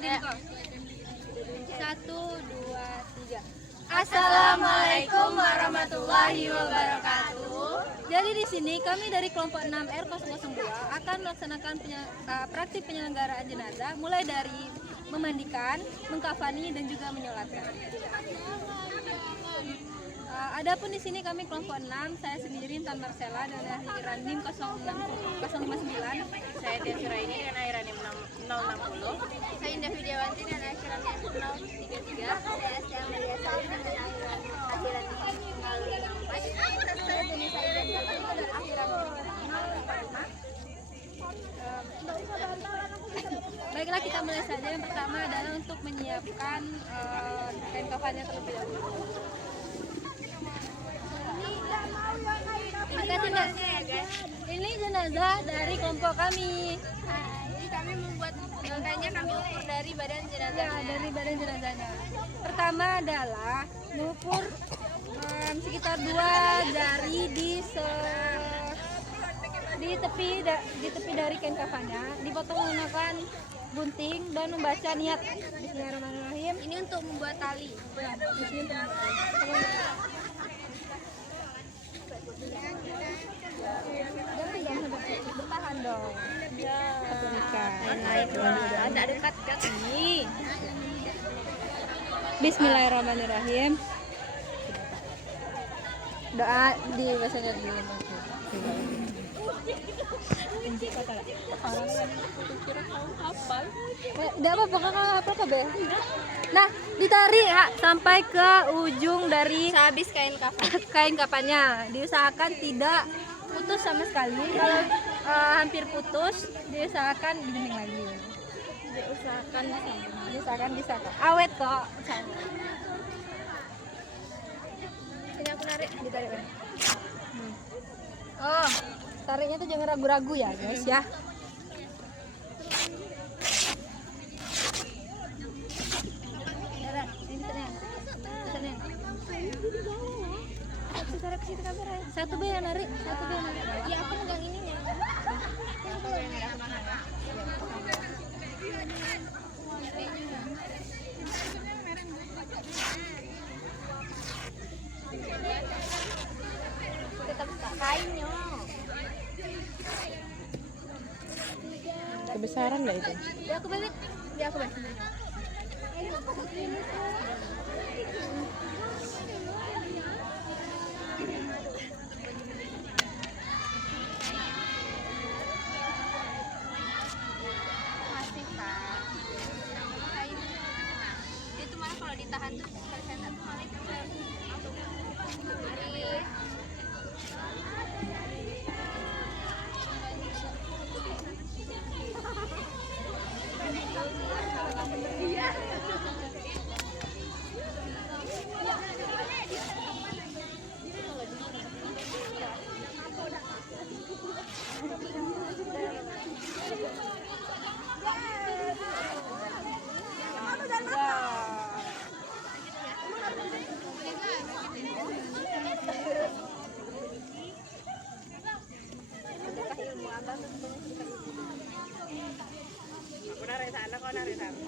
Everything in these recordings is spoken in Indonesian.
Dinko. 1, 2, 3. Assalamualaikum warahmatullahi wabarakatuh. Jadi di sini kami dari kelompok 6R 002 akan melaksanakan praktik penyelenggaraan jenazah mulai dari memandikan, mengkafani dan juga menyolatkan. Adapun di sini kami kelompok 6, saya sendiri Tan Marcella dan dari Randim 059. Saya Tian Suraini dan Airanim 060. Saya Indah Widiawanti dan Akhiranim 033. Saya Asya Amalia Salim dan Akhiranim 054. Saya Tuni Saidan dan Akhiranim 055. Baiklah, kita mulai saja. Yang pertama adalah untuk menyiapkan kain kafannya terlebih dahulu. Ini jenazah dari kelompok kami. Jadi kami membuat kainnya, kami ukur dari badan jenazahnya. Dari badan jenazahnya. Pertama adalah mengukur sekitar 2 jari di tepi dari kain kafannya, dipotong menggunakan gunting dan membaca niat Bismillahirrahmanirrahim. Ini untuk membuat tali. Di sini bertahan dong. Ada dekat kan? Ini. Bismillahirrahmanirrahim. Doa di bahasa dulu. Tidak apa-apa, kakak hafal kabeh. Nah, ditarik sampai ke ujung dari Sehabis kain kafan. kain kafannya. Diusahakan tidak putus sama sekali. Kalau hampir putus, diusahakan dibening lagi. Diusahakan bisa kok. Awet kok. Ini aku narik. Ditarik. Oh, tariknya tuh jangan ragu-ragu ya, guys ya. Satu B yang narik, Ya aku megang ininya. Tetap kainnya. Kebesaran nggak itu? Ya aku bebek. Masih kan. Itu malah kalau ditahan tuh persen tuh malah itu. Aku narik sana, kau narik sana.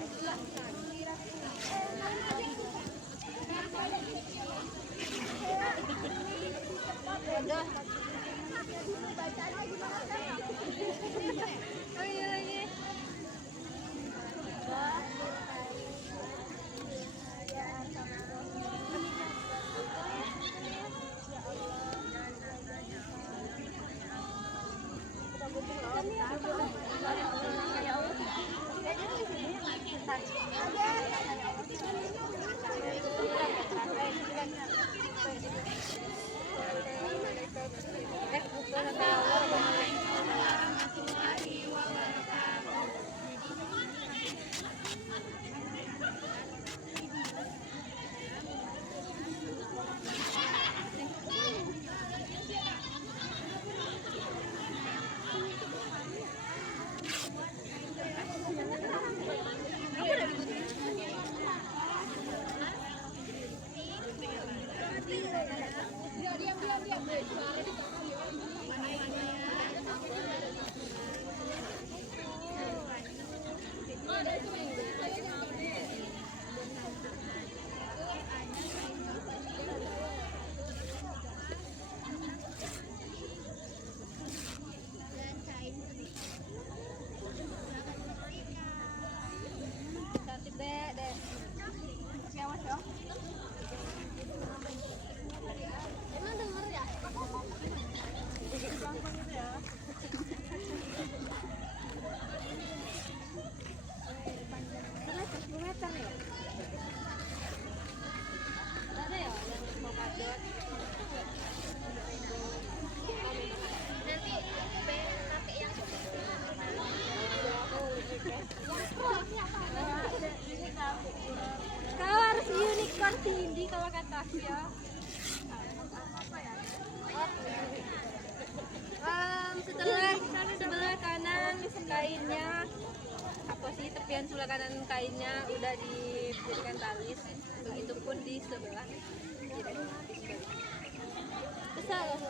kaki ya. Setelah sebelah kanan kainnya, apa sih, tepian sebelah kanan kainnya udah dijadikan tali, begitupun di sebelah kiri. Besar loh.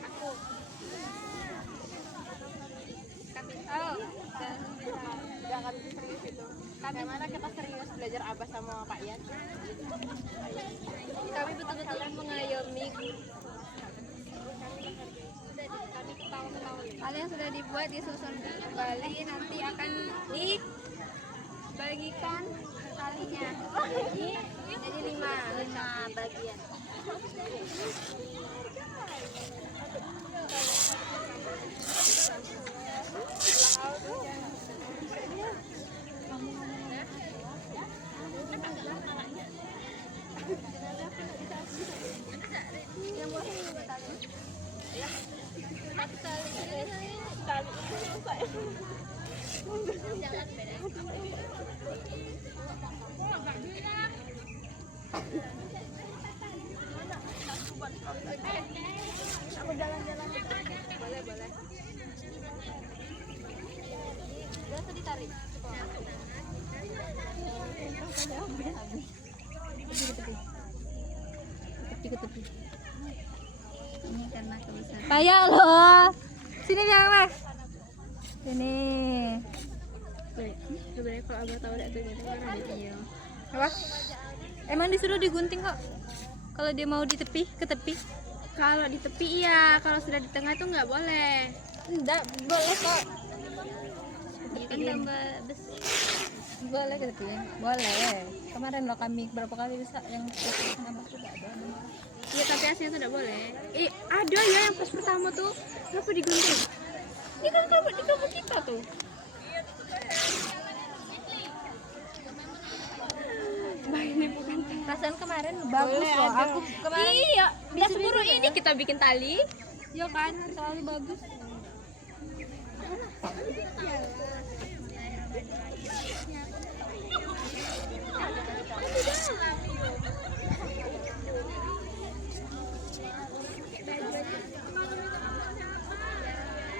Aku. Kapital. Jangan serius itu. Bagaimana kita serius belajar abah sama Pak Yan? Kami betul-betul mengayomi guru. Hal yang sudah dibuat disusun kembali, nanti akan dibagikan talinya. Jadi 5 bagian. Boleh. Biasa ditarik. Ke tepi. Ini karena kebesaran. Payah loh. Sini biar Mas. Sini. Sebenarnya kalau abah tahu tidak tergantung kan ada dia. Apa? Emang disuruh digunting kok. Kalau dia mau di tepi, ke tepi. Kalau di tepi iya, kalau sudah di tengah tuh nggak boleh. Enggak, boleh kok. Kan tambah besi. Boleh ke tepi. Boleh. Kemarin lo kami berapa kali bisa yang nambah tidak ada. Iya tapi aslinya tidak boleh. Ada ya yang pas pertama tuh kenapa digunting? Ini kan di kelompok kita tuh. Bah ini bukan Perasaan kemarin bagus loh. Aku kemarin iya, disuruh ini kita bikin tali. ya kan, selalu bagus.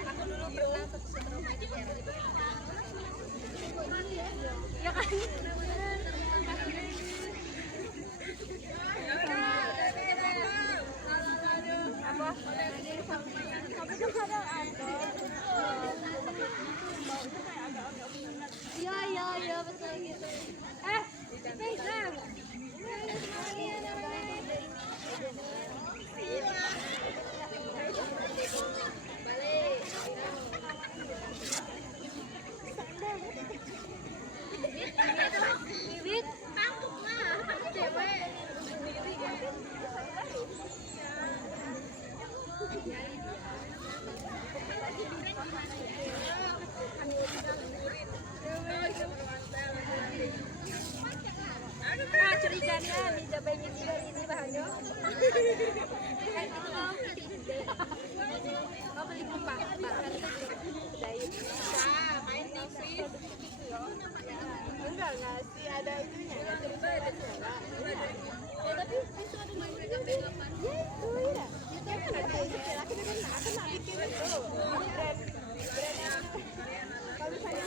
Aku dulu pernah ke rumah itu ya kan. Iya betul gitu. Pegang. Bibit, tangkap lah, cewek. Curigaannya dicobain juga ini bahannya. Oh beli kumpak, bahkan itu jahit. Main TV. Enggak sih, ada itunya. Ya tapi itu ada main pegang-pegangan. Ya itu ya. Itu kan ada itu. Laki dengan aku nak bikin itu. Brand kalau misalnya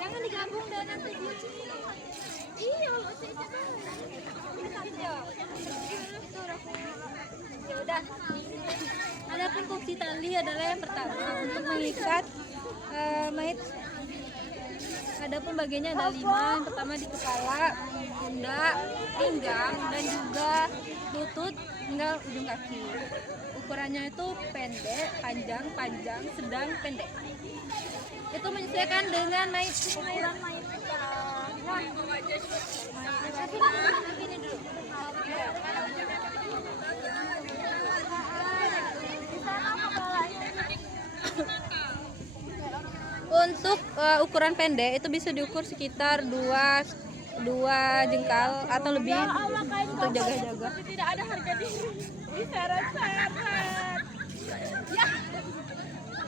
jangan digabung dan nanti iya lo sih ya udah. Adapun fungsi tali adalah yang pertama untuk mengikat mait. Adapun bagiannya ada 5. Yang pertama di kepala, pundak, pinggang, dan juga lutut hingga ujung kaki. Ukurannya itu pendek, panjang, sedang, pendek. Itu menyesuaikan dengan ukuran mait kita. Ini dulu. Untuk ukuran pendek itu bisa diukur sekitar 2 2 jengkal atau lebih untuk jaga-jaga. Tidak ada harga diri. Diseret-seret. Ya.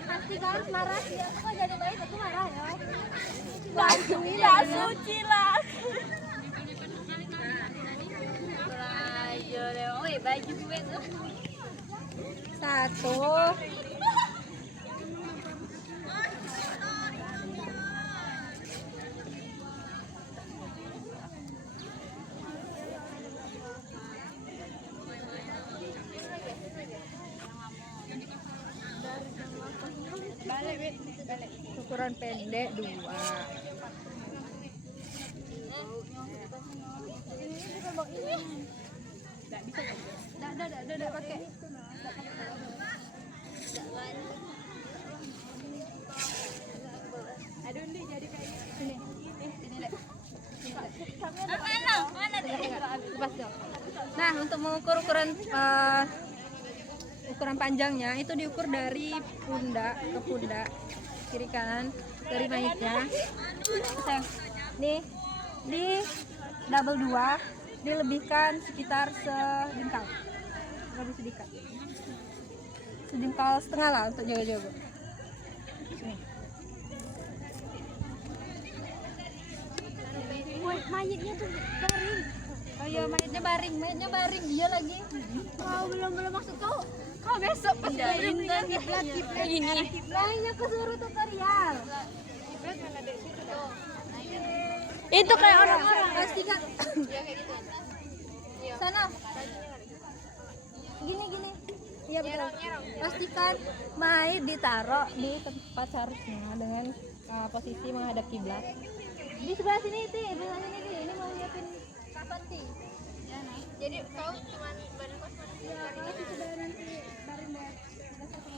Pasti harus marah ya. Aku kok jadi baik aku marah ya. Tidak suci lah. Oi, baju gue tuh. 1 ukuran pendek 2. Udah pakai. Aduh, nih jadi kayak Sini. Mana tuh? Lepas dong. Nah, untuk mengukur ukuran panjangnya itu diukur dari pundak ke pundak kiri kanan dari mayitnya. Sayang, nih di double 2 dilebihkan sekitar sejengkal, lebih sedikit, sejengkal setengah lah untuk jaga-jaga. Sini. Mayitnya tuh garing. Oh iya, mayitnya baring dia lagi. Kau belum maksud kau besok pas kiblat Ini. lainnya kesuruh tutorial. Itu kayak orang-orang pastikan. Sana. Gini. Iya betul. Pastikan mayit ditaruh di tempat seharusnya dengan posisi menghadap kiblat. Di sebelah sini ini mau nyiapin kapan sih? Jadi kau cuma badan kos Ya, kalau sih sudah nanti baring buat dasar sama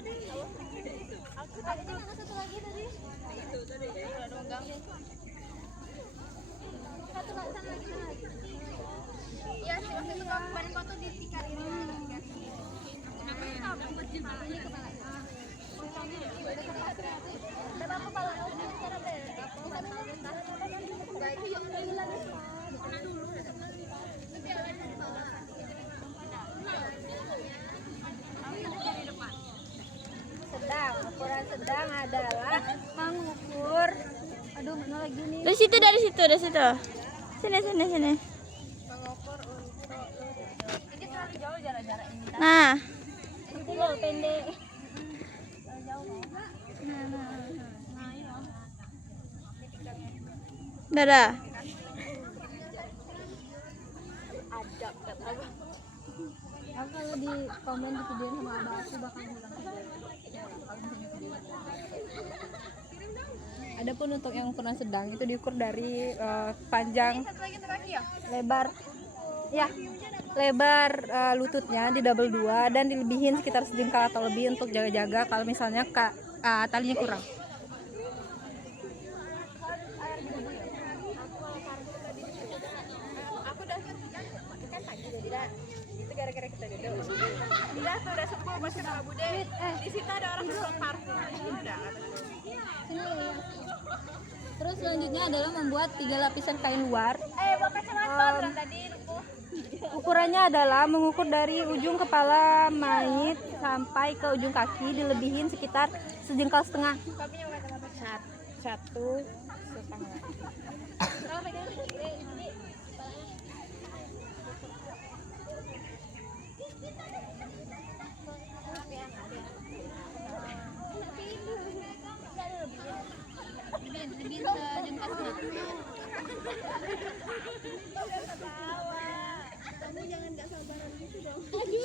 baring. satu lagi tadi. Satu lagi sana lagi. Iya sih waktu itu kau badan kau tuh ditikarin. Ukuran sedang adalah mengukur. Aduh, mana lagi nih? Dari situ. Sini. Mengukur untuk ini terlalu jauh jarak ini. Nah, Itu loh pendek. dadah. Aku kalau di komen di video sama abah aku bakal bilang Adapun untuk yang ukuran sedang itu diukur dari panjang, Satu lagi ya. lebar, ya lebar lututnya di double 2 dan dilebihin sekitar sejengkal atau lebih untuk jaga-jaga kalau misalnya talinya kurang. Aku udah kan pagi jadi dah. Itu gara-gara kita duduk. Iya tuh udah sepuh pas kenal Bude. Di situ ada orang tukang parfum. Udah. Terus selanjutnya adalah membuat 3 lapisan kain luar. Bawa kacamata tadi lupa. Ukurannya adalah mengukur dari ujung kepala mayit sampai ke ujung kaki dilebihin sekitar sejengkal setengah. Kau punya kacamata. 1,5. Kau pegang ini. Kamu jangan gak sabaran gitu dong. Kamu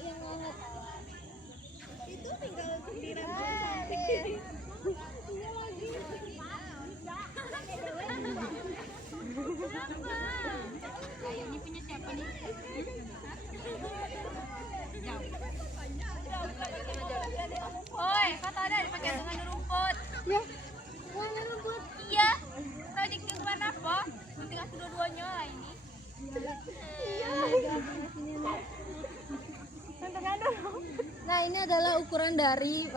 yang banget. Itu tinggal dirangkum cantik. Iya lagi. Ini punya siapa nih? Oi, kata ada dipakai dengan rumput. Ya, Iya. Tahu di kemana apa? Penting aku dua-duanya lah ini. Nah, ini adalah ukuran dari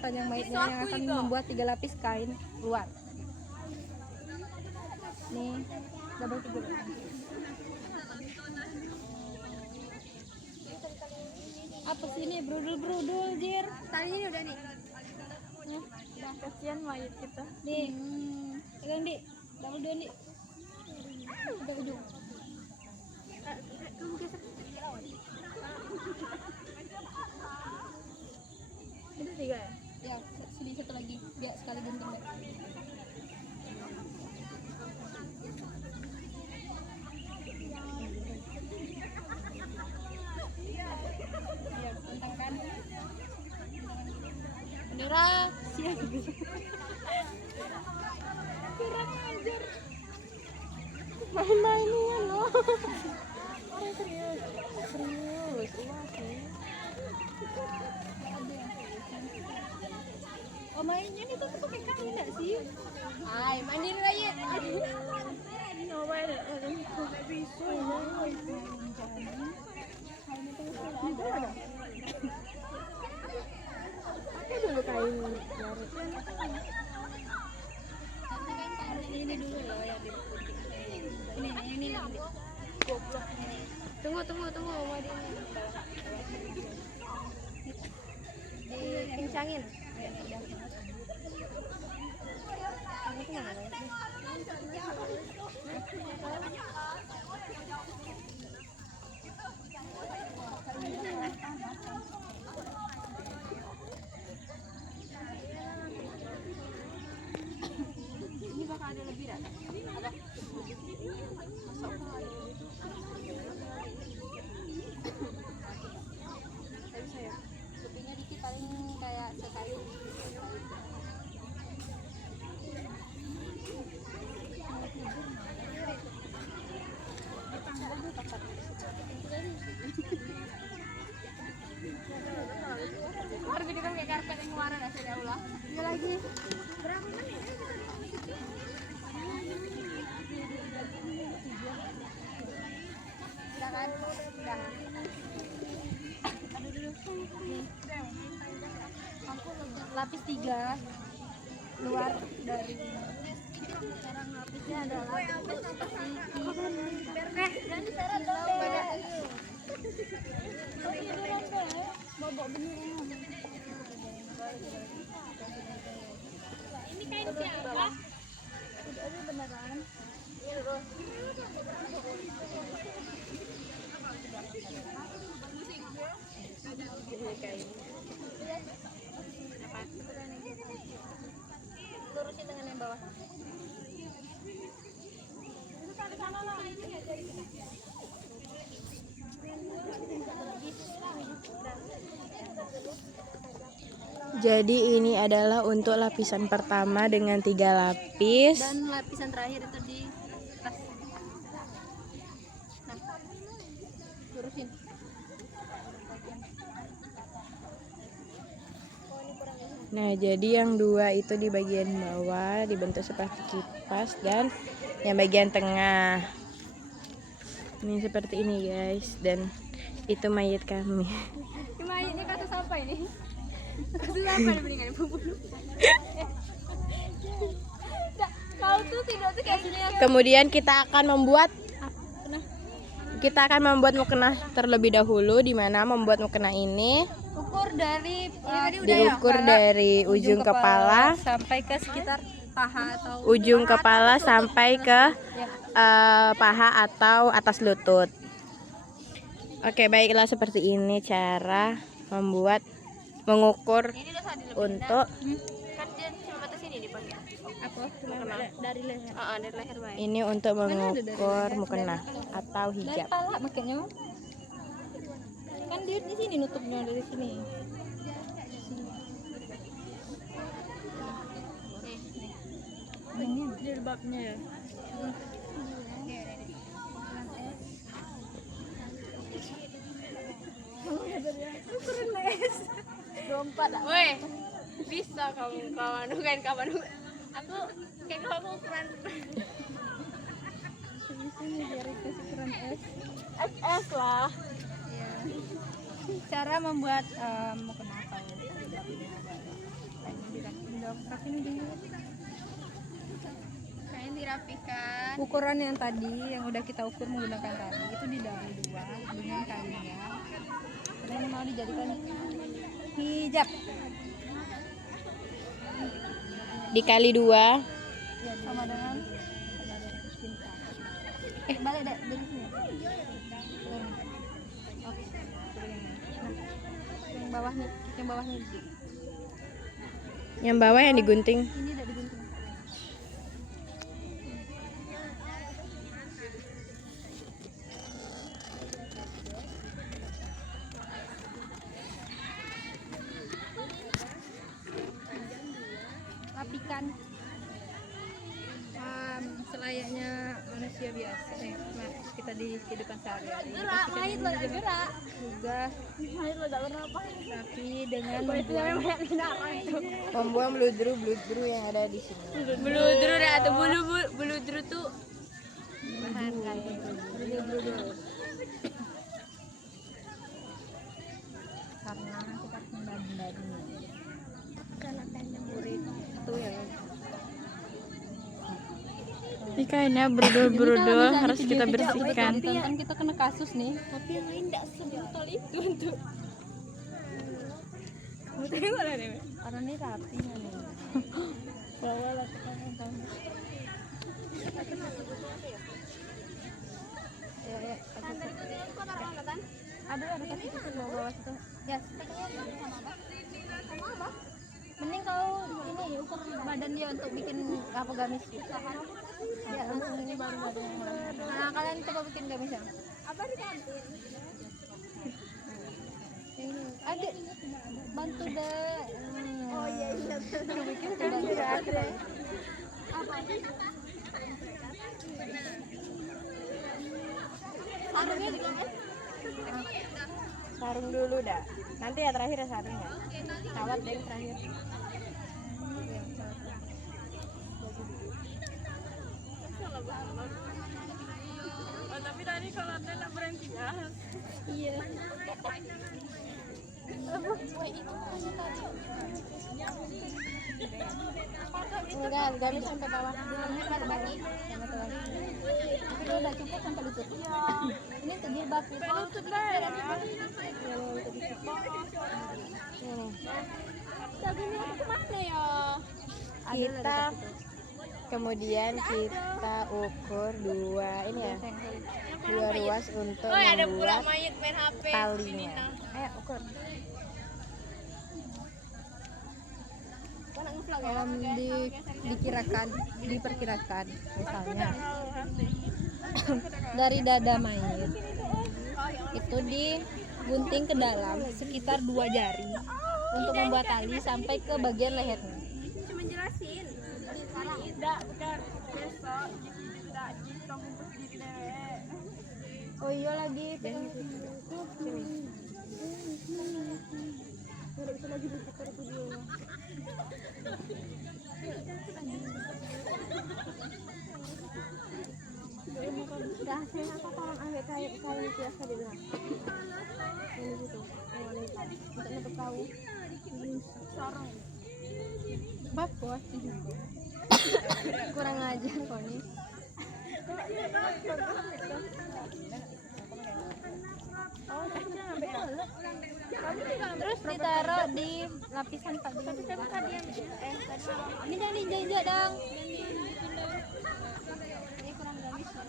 panjang mayatnya yang akan membuat 3 lapis kain luar. Nih, double 3 lapis. Apa sih ini brudul jir? Tali ini udah nih. Udah kasihan mayat kita. Nih, pegang di, double 2 di. Udah ujung. Kamu geser. Itu 3 ya? Ya, sini satu lagi, biar sekali gunting deh. Ya, bentangkan. Bendera siap. Kurang ajar. Main-mainian loh. Serius. Serius. Wah, sih. Oh, mainnya itu tuh pakai kain enggak sih? Ay, mandiri lah ya. Nyoba ada bisa. Ada. Pakai dulu kain baru. Ini dulu loh ya di ini lagi. Goblok. Tunggu mau dikencangin. Ini bakal ada lebih dah. Kopinya dikit paling kayak sekali. Harus kita pakai karpet yang kemarin hasilnya ulah. Ini lagi. Berapa menit? Udah kan? Udah. Lapis 3 luar dari sekarang lapisnya adalah Jangan diseret dong. bobok beneran. Ini kain siapa? Ini beneran. Lurusin dengan yang bawah. Jadi ini adalah untuk lapisan pertama dengan 3 lapis. Dan lapisan terakhir itu di atas. Nah, lurusin. Nah, jadi yang 2 itu di bagian bawah dibentuk seperti kipas dan yang bagian tengah ini seperti ini guys, dan itu mayat kami. Ini mayatnya kasus apa ini? Kasus apa nih mendingan bunuh? Kau tuh tidur tuh kayak gini. Kemudian kita akan membuat mukena terlebih dahulu, di mana membuat mukena ini Ukur dari diukur dari ujung kepala sampai ke sekitar paha atau ujung kepala sampai ke paha atau atas lutut. Oke, baiklah, seperti ini cara mengukur Ini udah sadar untuk kan dia cuma batas ini dipakai. apa? Dari leher. Dari leher baik. ini untuk mengukur mukena atau Dari hijab. kepala makanya. Kan dia di sini nutupnya dari sini. Ini jilbabnya ya. Woi, bisa kamu kawan kan kawan aku kayak kamu ukuran. Di sini biar dikasih ukuran S. XS lah. Ya. Cara membuat mau kenapa? Rapin dulu. Kain dirapikan. Ukuran yang tadi yang udah kita ukur menggunakan tali itu dibagi dua dengan kainnya. Karena ini mau dijadikan hijab. Dikali 2. Ya, sama dengan balik deh dari sini. Oke. Nah, yang bawah nih. Yang bawah yang digunting. Ini udah digunting. Rapikan selayaknya manusia biasa kita di kehidupan sehari-hari. Gerak, mait lo gak gerak. Juga Mait lo gak berapa. rapi dengan Membuang bluedru yang ada di sini. Bulu-duru deh atau bulu-duru tuh bahan kain. Karena kita harus membagi-baginya. Itu ya. Ini kainnya brodol-brodol harus kita bersihkan. Ditonton kita kena kasus nih. tapi yang lain gak sebrutal itu untuk Karena ini rapi nih. Bawa lakukan yang kamu. Ya, ada kasih itu bawah situ. Ya, sama apa? Mending kau ini ukur badan dia untuk bikin apa gamis gitu. Ya, langsung ini baru badan. Nah, kalian coba bikin gamisnya. apa di kantin Ini adik bantu deh. oh iya Bikin coba deh. apa sarungnya juga kan Sarung dulu dah. Nanti ya terakhir ya sarungnya. Kawat deh yang terakhir. Oh, tapi tadi kalau tidak berhenti ya. iya Enggak gamis sampai bawah. Itu udah cukup sampai lutut. Ini tuh jilbab itu. lutut lah ya Ini. dagingnya itu kemana ya Kita kemudian kita ukur 2 ini ya. 2 ruas untuk membuat mayat main HP talinya. Ayo ukur. Diperkirakan misalnya dari dada mayat itu digunting ke dalam sekitar 2 jari untuk membuat tali sampai ke bagian lehernya. cuma jelasin sekarang tidak bukan besok tidak kita bungkus diri deh Oh iya lagi hasilnya apa tolong ambil kain biasa di belakang ini gitu untuk nutup tahu sarung Bapak kurang ajar kok nih. Terus ditaruh di lapisan tadi. Ini jangan diinjak dong. Ini kurang gamis ya.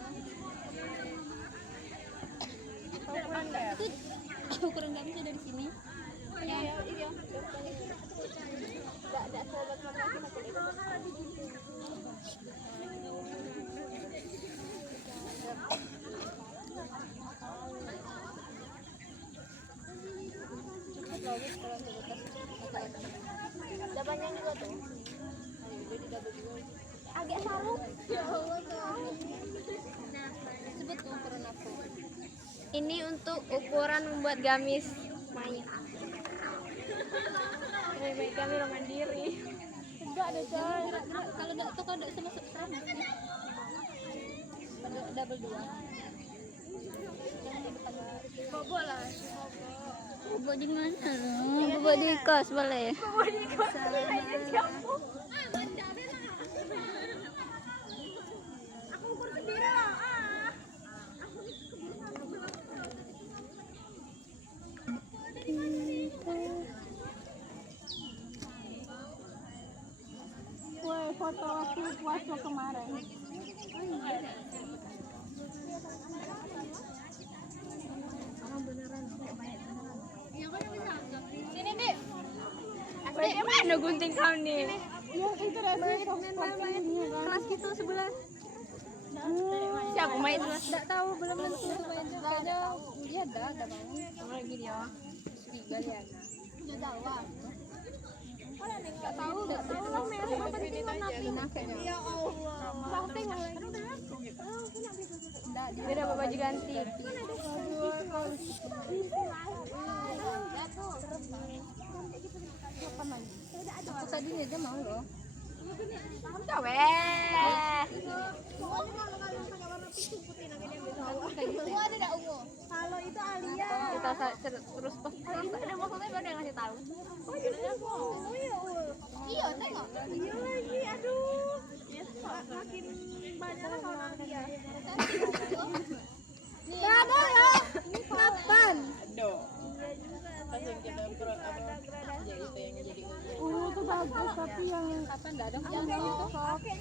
Itu ukuran gamisnya dari sini. iya tidak sobat laki-laki ada banyak juga tuh agak sarung ya Allah Sebut ukuran apa? ini untuk ukuran membuat gamis mayat kami orang mandiri enggak ada coy Kalau enggak tuh kalau enggak sama serama. Double 2. Bobo lah. Bobo di mana lo? Bobo di kos boleh? Bobo di kos. Woi, foto aku puasa kemarin. Sini, Dik. Bagaimana gunting kau nih? Yang interestnya Kelas gitu sebelah. Siapa main? Enggak tahu, belum tentu tuh main tuh. Kayaknya dia ada mau. Sama lagi dia. Tiga Liana. udah tahu. Enggak tahu lah merek yang penting warna pink kayaknya. Ya Allah. Bang tengok lagi. Enggak, Dia dapat baju ganti. aku tadi aja mau loh. Semua ada enggak ungu? Kalau itu Alia. Kita terus post. Ada maksudnya baru yang ngasih tahu. Iya, tengok. Iya lagi, aduh. Makin banyak lah kalau Alia. Nih, ada ya. Kapan? Itu bagus, tapi yang Kapan enggak ada kayaknya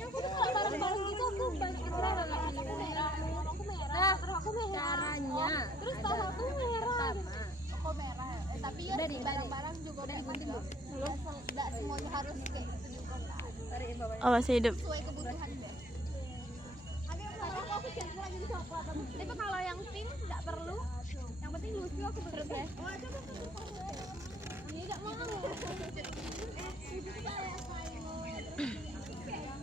aku tuh bareng-bareng gitu aku balikin merah lagi. Nah, caranya Terus tahu aku merah. pertama Kok merah ya? Tapi ya Dari barang-barang juga udah digunting belum? Enggak semuanya harus kayak gitu juga. Oh, masih hidup. Sesuai kebutuhan dia. Tapi kalau yang pink enggak perlu. Yang penting lucu aku terus ya. Ini enggak mau.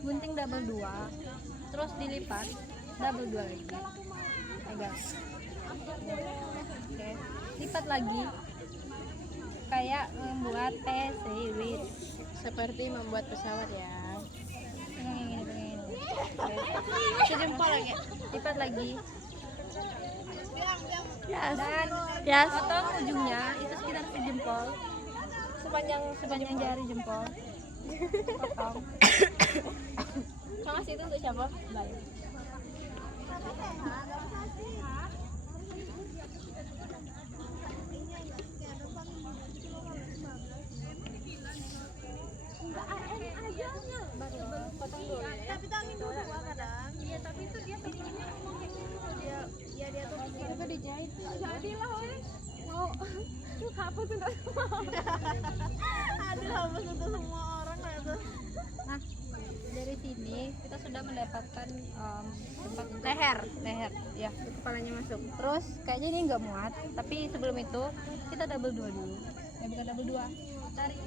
gunting double 2 terus dilipat double 2 lagi pegang. Oke, lipat lagi kayak membuat pesawat. Seperti membuat pesawat ya. Pegang yang ini, pegang yang ini. Oke. Sejempol lagi. Lipat lagi Yes. dan Yes. potong ujungnya itu sekitar sejempol, sepanjang jari jempol. Potong. Kamu ngasih itu untuk siapa? Balik. Tapi itu angin dulu kadang. Iya, tapi itu dia sebelumnya ngomong kayak gitu. Dia tuh Itu dijahit. jadilah weh. Mau hapus untuk semua orang. Aduh, hapus untuk semua orang lah itu. Nah, dari sini kita sudah mendapatkan tempat untuk Leher. leher ya. Kepalanya masuk. Terus kayaknya ini nggak muat, tapi sebelum itu kita double 2 dulu. Ya bukan double 2. Tarik.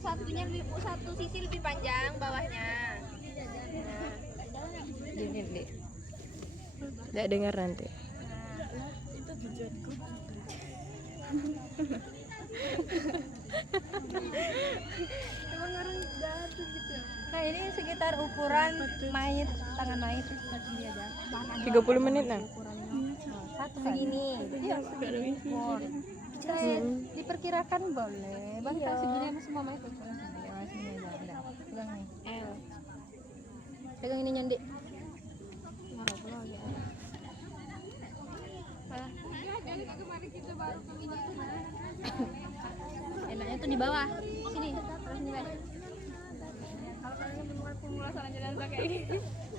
Satunya satu sisi lebih panjang bawahnya. Gini deh. Nggak dengar nanti. Nah, ini sekitar ukuran mayit, tangan mayit dia aja. 30 menit nah. Satu begini. Iya, ukur. Kita diperkirakan boleh. Bang, kita segini sama semua mayit ukuran segini. Ya, sini aja. Udah. Pegang nih. L. Pegang ini Nyandi. Enaknya tuh di bawah. Sini. Terus ini, Bay. Kalau kalian membuat pemulasaran jenazah kayak ini,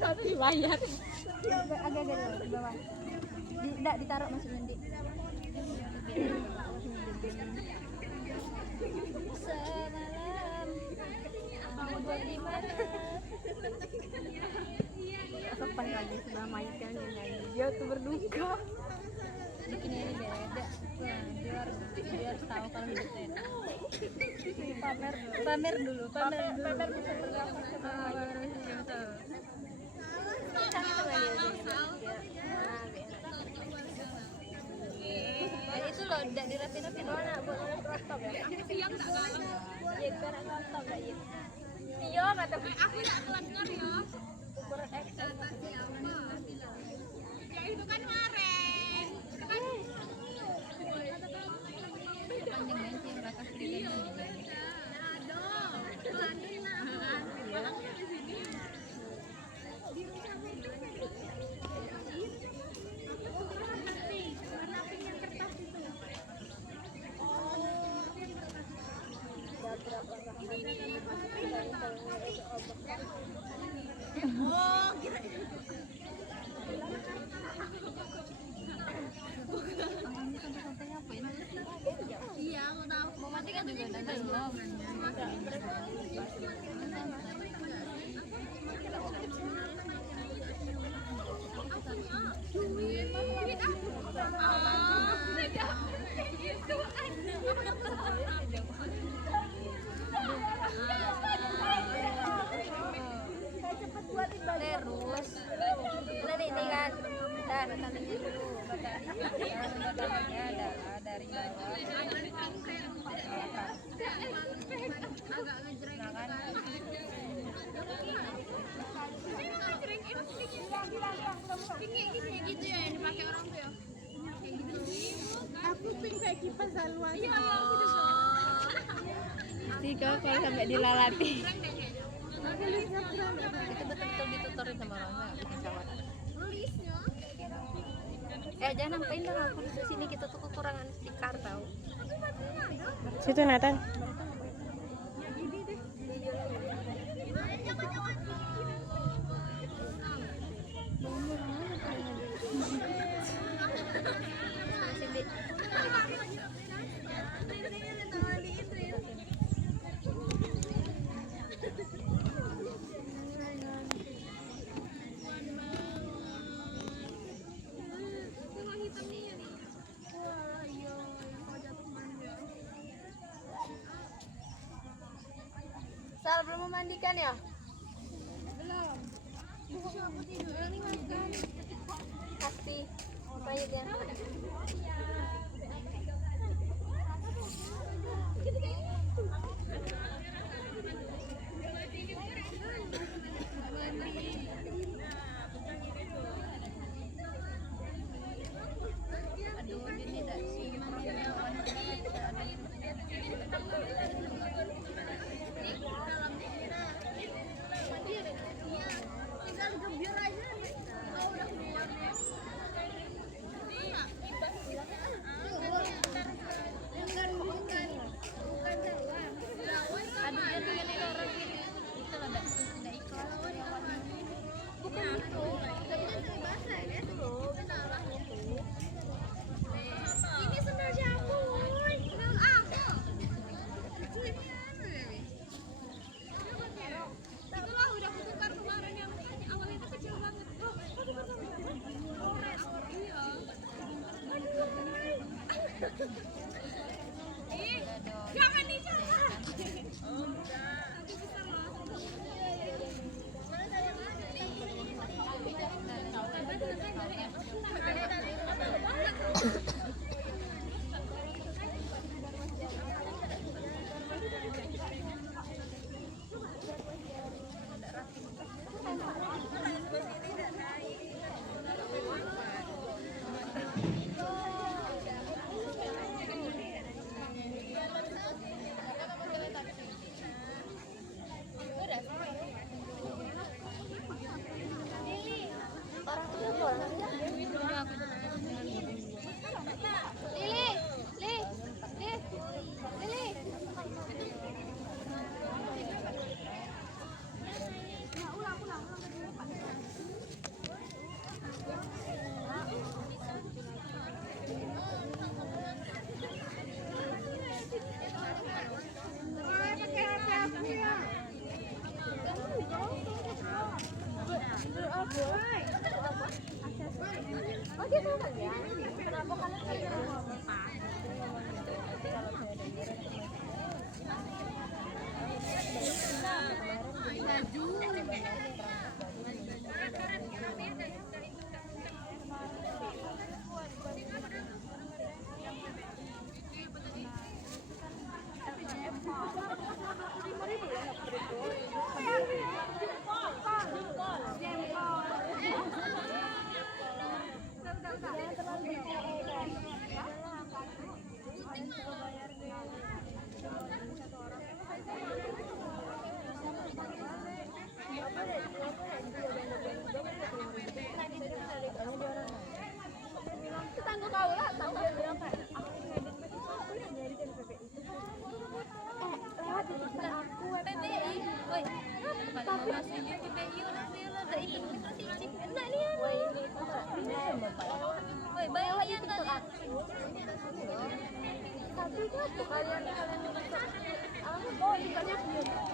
Harus dibayar. Agak-agak dulu di bawah. Enggak ditaruh masuk Nyandi. Semalam kamu bagaimana? Sopan lagi sebelah mayat yang nyanyi. Dia tuh berduka. Bikin ini beda. Nah, dia harus tahu kalau hidupnya enak. Pamer dulu. pamer bisa berapa? Itu loh, tidak dirapi-rapi doang. Buat orang laptop ya. Siang enggak kalah. Iya, kan laptop enggak ya. Iya, kata Aku enggak kelas kan ya. Ukuran Excel. Iya, aku tahu. Mau mati kan juga udah belum. Terus ini kan dan talinya dulu adalah dari bawah agak ngejreng gitu ya yang dipakai orang tuh ya aku pink kayak kipas haluan Jika kalau sampai dilalati. Itu betul-betul ditutorin sama orang bikin sawat. Jangan nampain dong aku di sini kita tuh kekurangan stiker tau. Situ Nathan. Sal belum memandikan ya? Pasti kayak dia. Jangan dicoba.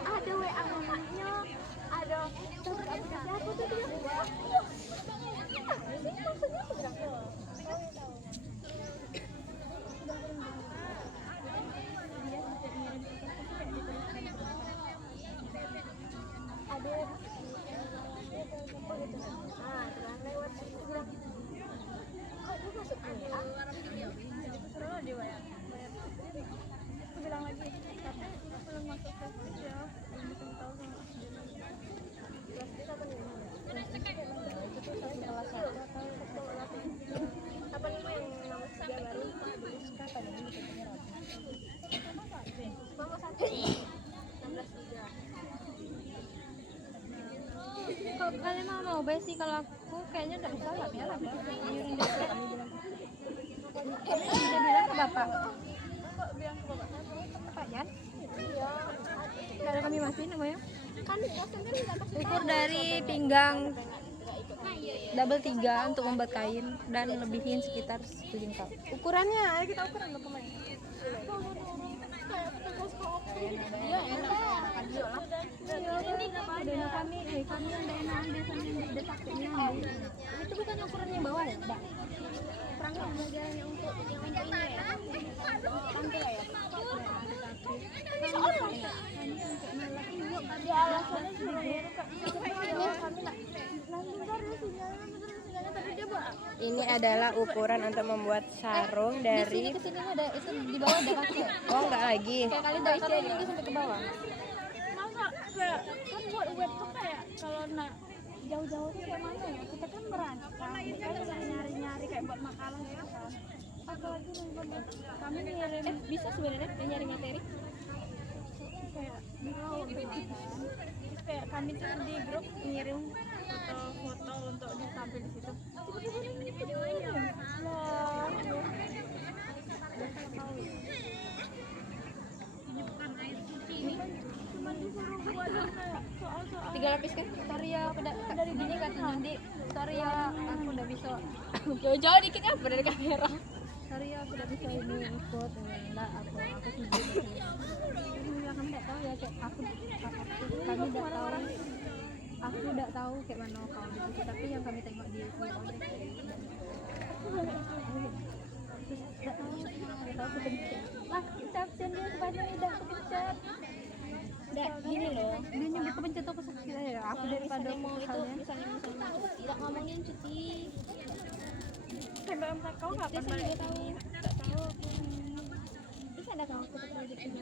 Ada WA mamanya, ada terus aplikasi apa tuh dia? Maksudnya aku bilang ada terang lewat situ bilang kok dia masuk WA? Suruh dia bayar. Aku bilang lagi tapi belum masuk Facebook ya, belum bisa tahu sama kelas kita apa nih? Itu tuh saya kelas 1 atau apa nih yang nomor 3 baru kapan ini bisa nomor 1 16 Kok kalian mau bes sih? Kalau aku kayaknya nggak usah lah ya lah. Nyuruh dia kami bilang. Dia bilang ke bapak. kok bilang ke bapak Pak Jan. iya Kalau kami masih namanya. kan kosan kan nggak pas Ukur dari pinggang double 3 untuk membuat kain dan lebihin sekitar 1 jengkal. Ukurannya, ayo kita ukuran lo kemarin. iya Dana kami yang dana biasanya yang detaknya. Itu bukan ukuran yang bawah ya, Mbak? perangkat pembelajaran yang untuk ini ya pantai ya ada alasannya suruh kami lah nanti baru sinyalnya tapi dia buat Ini adalah ukuran untuk membuat sarung Di dari sini ke sini ada itu di bawah ada kaki. oh enggak lagi. Kayak kali dari sini juga sampai ke bawah. masa kayak kan buat web tuh kayak kalau nak jauh-jauh tuh kayak mana ya kita kan merancang kayak nyari-nyari kayak buat makalah gitu kan apalagi nih kami ngirim Bisa sebenarnya nyari materi. kayak terus kayak kami tuh di grup ngirim foto-foto untuk ditampil di situ tiba-tiba dia ngirim loh ini bukan air suci ini cuma disuruh buat soal-soal 3 lapis kan? Sorry ya, dari gini kata nanti. Sorry ya, aku udah bisa. Jauh-jauh dikit apa dari kamera. Sorry ya, aku udah bisa ini ikut. Enggak, aku sibuk. Kamu enggak tahu ya kayak kami enggak tahu. Aku enggak tahu kayak mana kau di situ, tapi yang kami tengok di sini terus enggak tahu aku pencet. Lah, caption dia sebanyak udah aku pencet. Nggak, gini loh Dia nyebut kepencet aku sakit ya. Aku daripada mau itu misalnya tidak ngomongin cuti sampai empat kau dia sendiri tahu nggak tahu bisa ada kamu ke proyek ini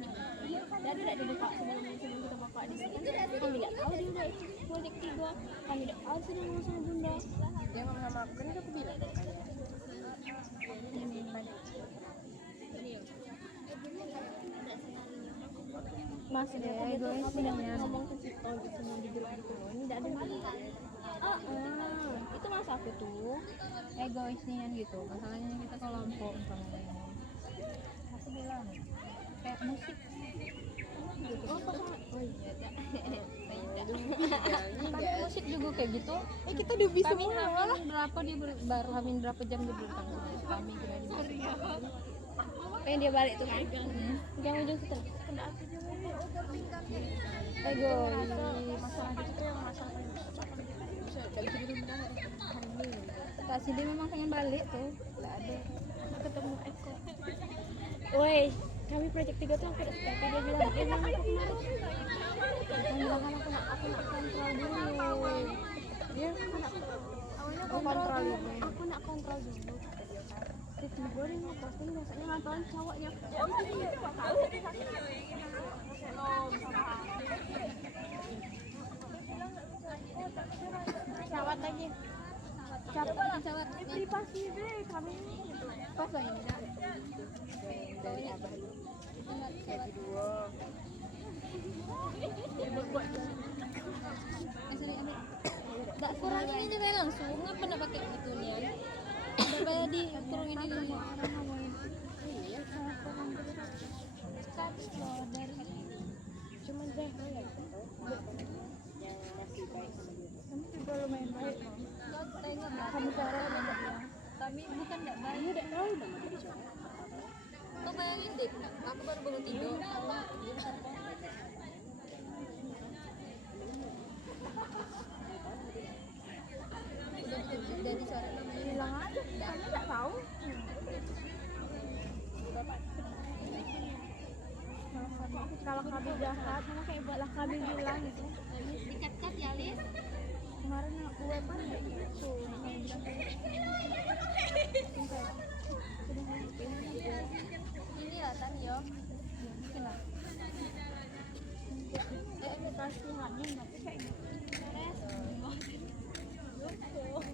dan tidak dibuka sebelum kita buka di sini kami tidak tahu dia udah proyek 3 kami tidak tahu sudah ngomong sama bunda Dia ngomong sama aku kan aku bilang. masih deh egois sebenarnya. ngomong ke situ gitu mau di grup gitu loh ini tidak ada itu masa aku tuh Egois nih kan gitu. Masalahnya kita kelompok umpamanya ini. Aku bilang kayak musik. oh kok oh iya Tapi musik juga kayak gitu. Kita udah bisa Kami hamin berapa dia baru hamin berapa jam dia berutang kami kira dia. pengen dia balik tuh kan jangan ujung situ Egois. masalah gitu yang masalah Tak sih dia memang pengen balik tuh. Enggak ada. ketemu Eko woi kami proyek 3 tuh aku udah sepakat dia bilang emang aku kemarin bilang kan aku nak kontrol dulu dia awalnya kontrol dulu aku nak kontrol dulu tiba-tiba dia mau posting biasanya nonton cowoknya cawat lagi Cawat. privasi deh kami Pas lah ini dah. Dari abah itu. Dari dua. Asli ambil. Tak kurang ini juga langsung. Ngapa nak pakai itunya? Daripada di kurang ini dulu. cuman Zahra ya yang masih baik sama dia kamu juga lumayan baik kamu cara ya kami bukan tidak baik udah tahu udah mau jadi cowok Kau bayangin deh, aku baru bangun tidur. Udah di sore namanya. Bilang aja, kamu nggak tahu. Kalau kami jahat, kamu kayak buatlah kami bilang gitu. Dikat-kat ya, Lis. Kemarin aku kan gitu. Ini ya Tan yo. Kasihannya tapi kayak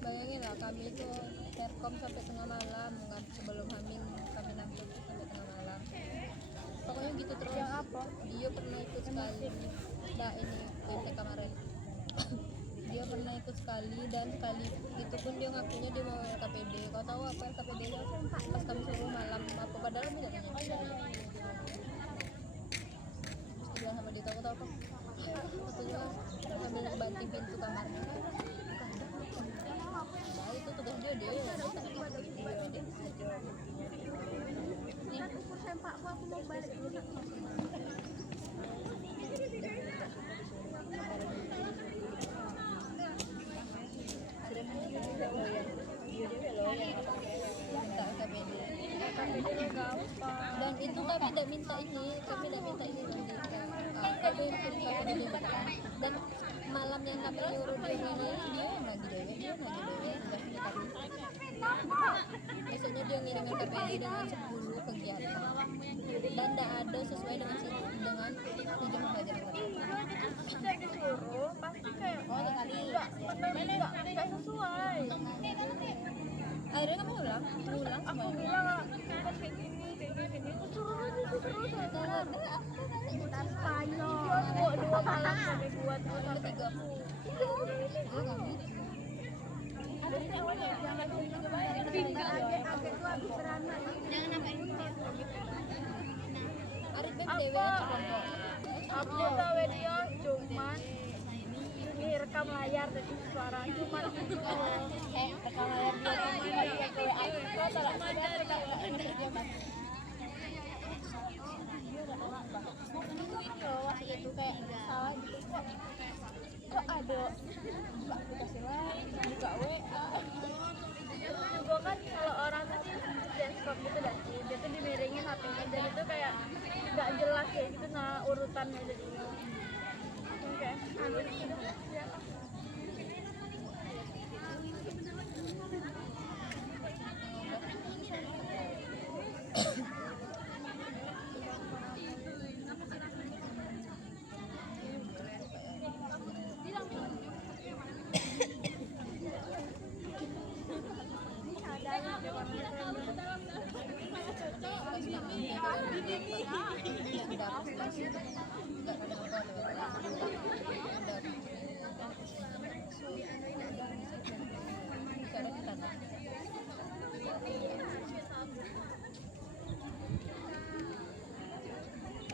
Bayangin lah kami itu perkom sampai tengah malam, sebelum hamil kami nangkep sampai tengah malam. Pokoknya gitu terus. yang apa? Dia pernah ikut sekali. Nah ini PT kemarin. Dia pernah ikut sekali dan sekali itu pun dia ngakunya dia mau LKPD. Kau tahu apa LKPD nya? Pas kami suruh malam apa padahal tidak tanya. Terus bilang sama dia, tahu apa? Katanya sambil banting pintu kamarnya. Nah itu tugas dia dia bisa jawab. Nih, ukur sempakku aku mau balik dulu. Dan itu kami tidak minta ini nanti kami minta. Dan malam yang kami nyuruh dia dia yang lagi dewe biasanya dia ngirimin KPD dengan 10 kegiatan dan tidak ada sesuai dengan jam pembelajaran Saya disuruh pasti kayak nggak sesuai. akhirnya kamu ulang Aku bilang kan kayak gini aku suruh aja terus Spanyol dua malam sampai buat sampai Adanya awalnya jangan agak tuh habis beranak jangan sampai Arif dewe aku gawe dia cuman ini rekam layar dari suara cuman rekam layar dia ke aku salah rekam waktu itu kayak salah gitu kok ada aplikasi lain buka WA juga kan kalau orang tuh di desktop gitu dan dia tuh dimiringin HP-nya dan itu kayak nggak jelas ya gitu nah urutannya jadi oke ya.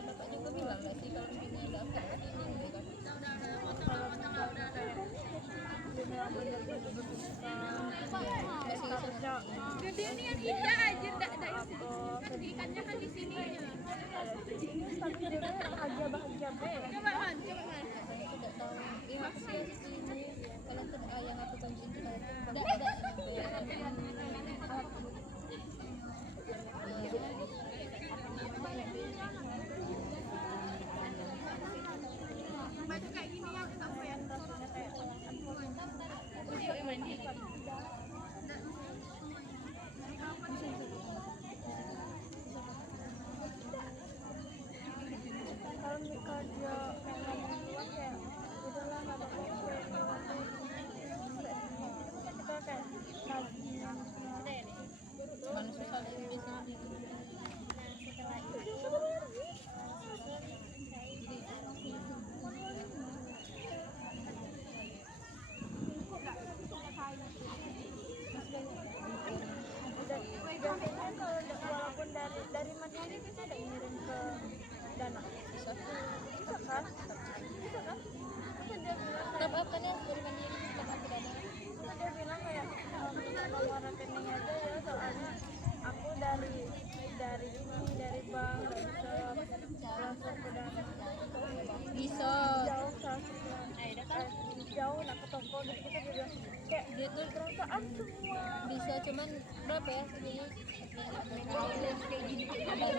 Bapak juga bilang nggak sih kalau ini ada Jadi ini kan indah aja, enggak pendidikannya kan di sini. Tapi dia bahagia banget. Coba man. tidak tahu yang aku sih ini kalian tuh yang aku tunjukin itu tidak Baju kayak gini ya kita mau yang rasanya kayak mandi. Kalau dia kayak ngomong luas kayak udahlah nggak apa-apa kita kayak lagi manusia saling di sini. setelah itu biasanya kalau walaupun dari mana aja kita ada ngirim ke Dana bisa kan apa dia bilang Kenapa kalian dari mana ini kenapa tidak ada? dia bilang kayak nomor rekening aja ya soalnya aku dari ini dari cuman berapa ya segini kayak gini ada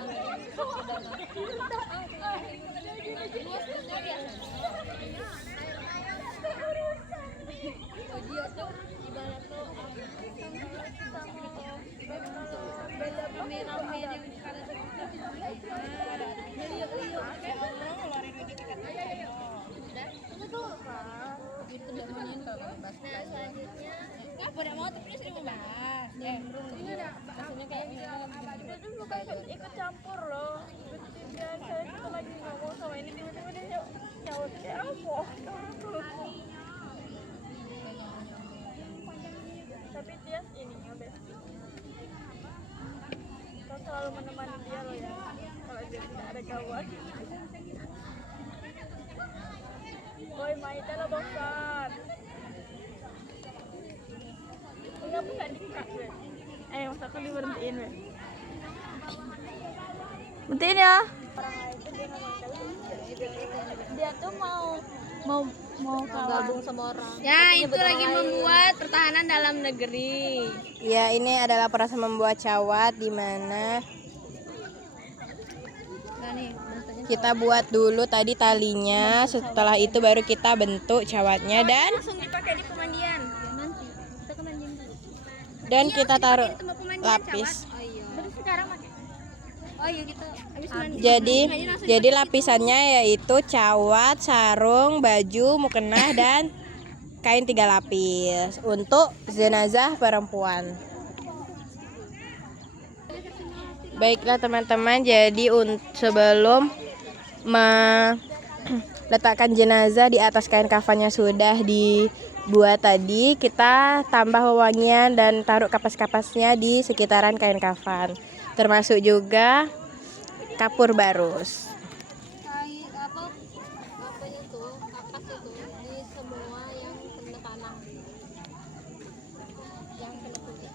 dia tuh ibarat tuh rame-rame yang pada selanjutnya udah mau tapi udah 15 rasanya kayak ikut campur loh. Biasa kita lagi ngomong sama ini tiba-tiba dia nyaut kayak apa? Tapi dia ini bestie. Kau selalu menemani dia loh ya. Kalau dia tidak ada kawan. Boy, Maida lo bosan. Enggak bisa dikat weh. Masa aku diberhentiin weh. Berhentiin ya. Dia tuh mau gabung sama orang. ya itu lagi membuat pertahanan dalam negeri. Ya, ini adalah proses membuat cawat di mana Nah nih, bentuknya kita buat dulu tadi talinya, setelah itu baru kita bentuk cawatnya dan Langsung dipakai di pemandian. nanti kita ke mandiin dulu. kita taruh Tempat pemandian lapis. cawat. Oh iya. Terus sekarang pakai. Oh iya gitu. Habis mandi. Jadi lapisannya yaitu cawat, sarung, baju, mukena dan kain 3 lapis untuk jenazah perempuan. Baiklah teman-teman, jadi sebelum meletakkan jenazah di atas kain kafannya sudah dibuat tadi, kita tambah wewangian dan taruh kapas-kapasnya di sekitaran kain kafan, termasuk juga kapur barus. kayak apa itu kapas itu di semua yang kena tanah yang kena kulit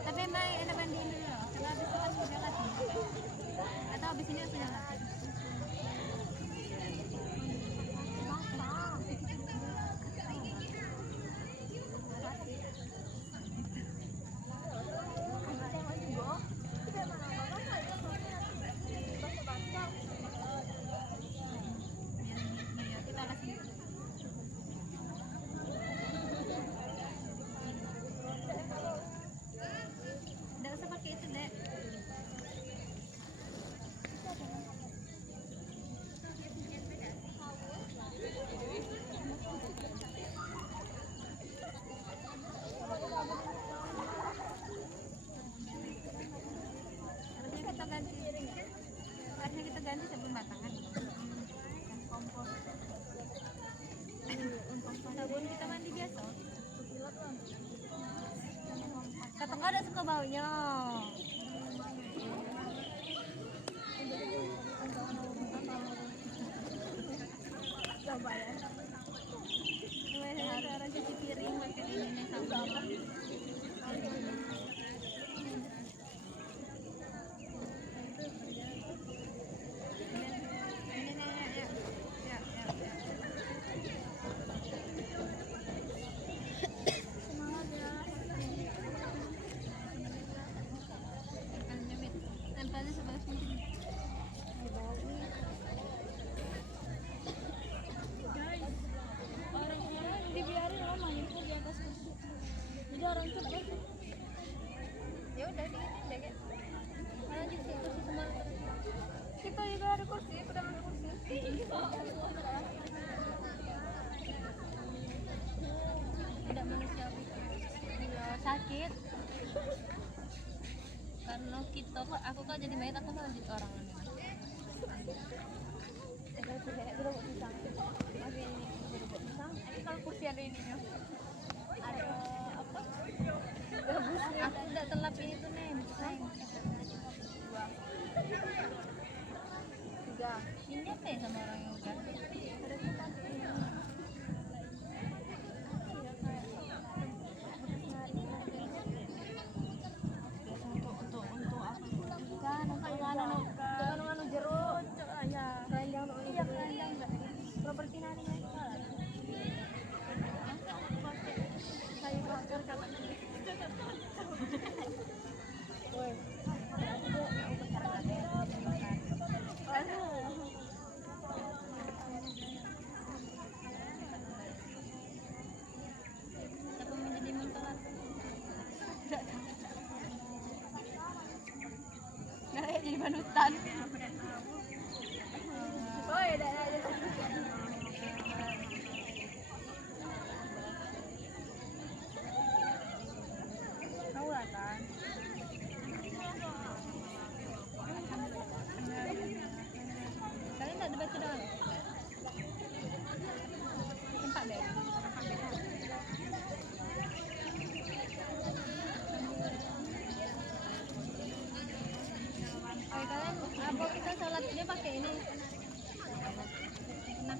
tapi mbak enak mandiin dulu loh karena habis itu kan sudah latih atau habis ini sudah latih kita kasih nggak usah pakai itu dek harusnya kita ganti sebelum batangan kompos sabun kita mandi biasa kata nggak ada suka baunya coba ya cara cuci piring pakai ini sabunnya karena kita kok aku kok jadi mayat aku malah jadi orang ini. Kalau kursi ada ininya. Ada apa? Aku udah telap ini tuh nih. Tiga. Ini apa ya sama orang yang udah? Siapa menjadi mentelan? Nah, jadi panutan. Oh, ada. Tahu lah kan? Kalian nggak baca doang? Empat deh. Oke, kalian apa kita sholatnya pakai ini? Nah,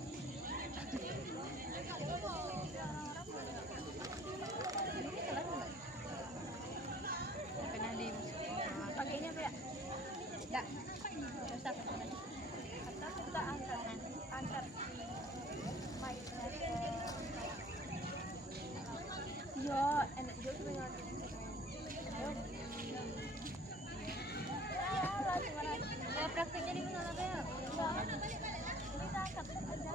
Pernah di pakainya apa ya? enggak. Usah. Atau kita angkat. Mic. Yo, enak juga sebenarnya. Prakteknya di mana ya? Kita angkat aja.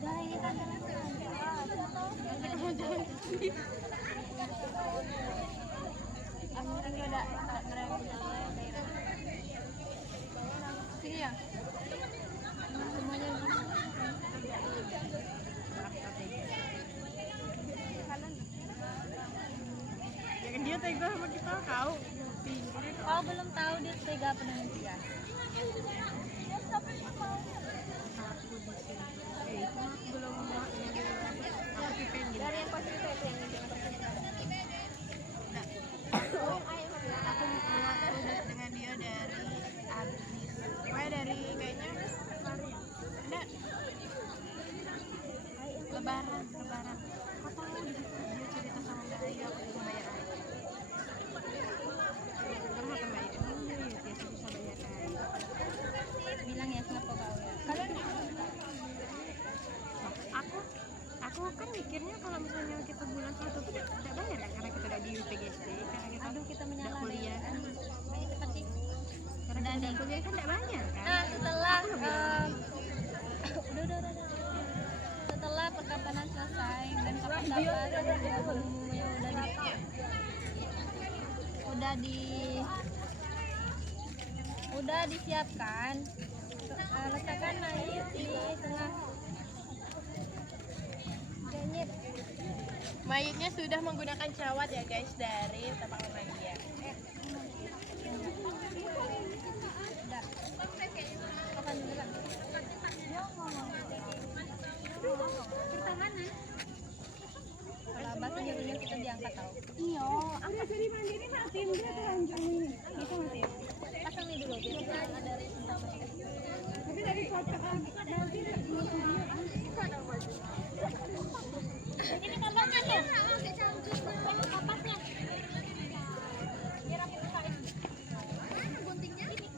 Nah, ini kan Aku ini ada mereka. Sini ya. semuanya Jangan dia tega sama kita kau. kau belum tahu dia tega apa dengan dia. Belum mau ini aku pipen gitu. Dari yang positif itu yang Aku muat udah dengan dia dari abis. Pokoknya dari kayaknya enggak lebaran. Kau tahu di situ dia cerita sama Mbak Ayu aku bisa bayar air. Kamu akan bayar emang ya dia susah bayar air. Bilang ya kenapa kau ya? Kalian aku kan mikirnya kalau misalnya kita bulan satu tuh tidak bayar kan karena kita udah di UPGSD karena kita Aduh, kita udah menyala kuliah kan Ayo cepat sih. karena kita udah kuliah kan tidak bayar kan. Nah, setelah udah. Setelah perkapanan selesai dan kapan-kapan udah disiapkan. Letakkan mayit di tengah. Ganyit. Mayitnya sudah menggunakan cawat ya guys dari Tapak Remaja. Udah. Kapan dulu? Kalau abah tuh nyuruhnya kita diangkat tau. Iya, angkat dari mandiri matiin dia tuh lanjutin. Bisa matiin. Pasang nih dulu biar kita ada resiko. Tapi dari kotak nanti Ini tambahkan tuh. Kapasnya. Biar aku bukain. Guntingnya ini.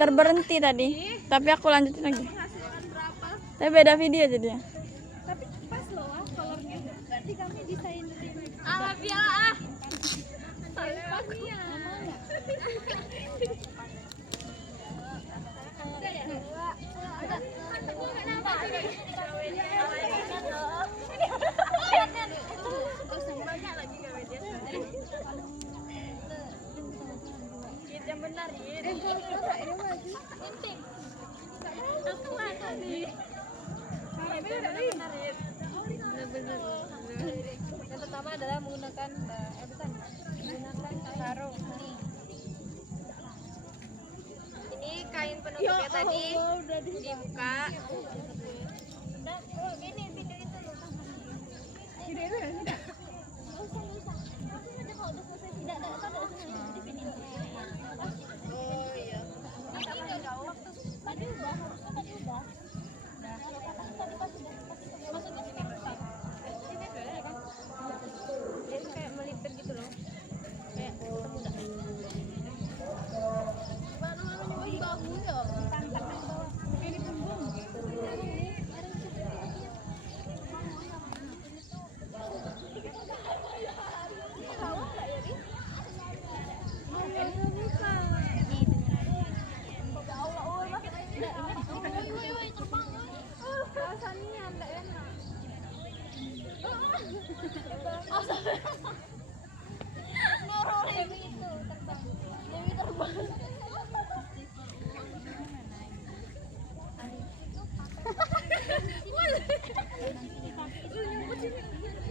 Terberhenti tadi, tapi aku lanjutin lagi. Tapi beda video jadinya. tapi pas loh colornya. Berarti kami desain Ah, biar pasnya. yang benar ya. Bener-bener. Yang pertama adalah menggunakan menggunakan sarung. Ini kain penutupnya tadi dibuka. Ini video itu loh. Video itu tidak. Oh iya. Ini udah jauh. Tadi udah. Maksudnya sini besar. Sini beda kan? Dia tuh kayak melipir gitu loh. Kayak udah. Mana bagus ya. Ini punggung.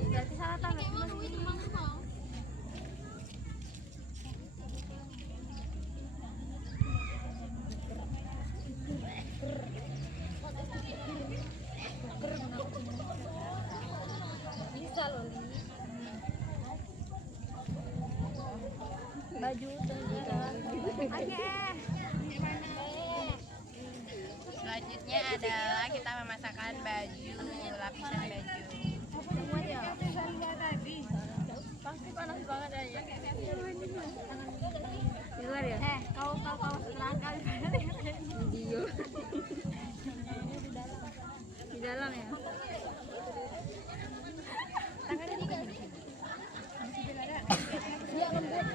Berarti salah tangan. Bisa loh, Li. Baju selanjutnya adalah kita memasakkan baju, lapisan baju. Pasti panas banget ya. Di luar ya? Kau serangga video. Di dalam ya? Tangannya juga. Dia lembut.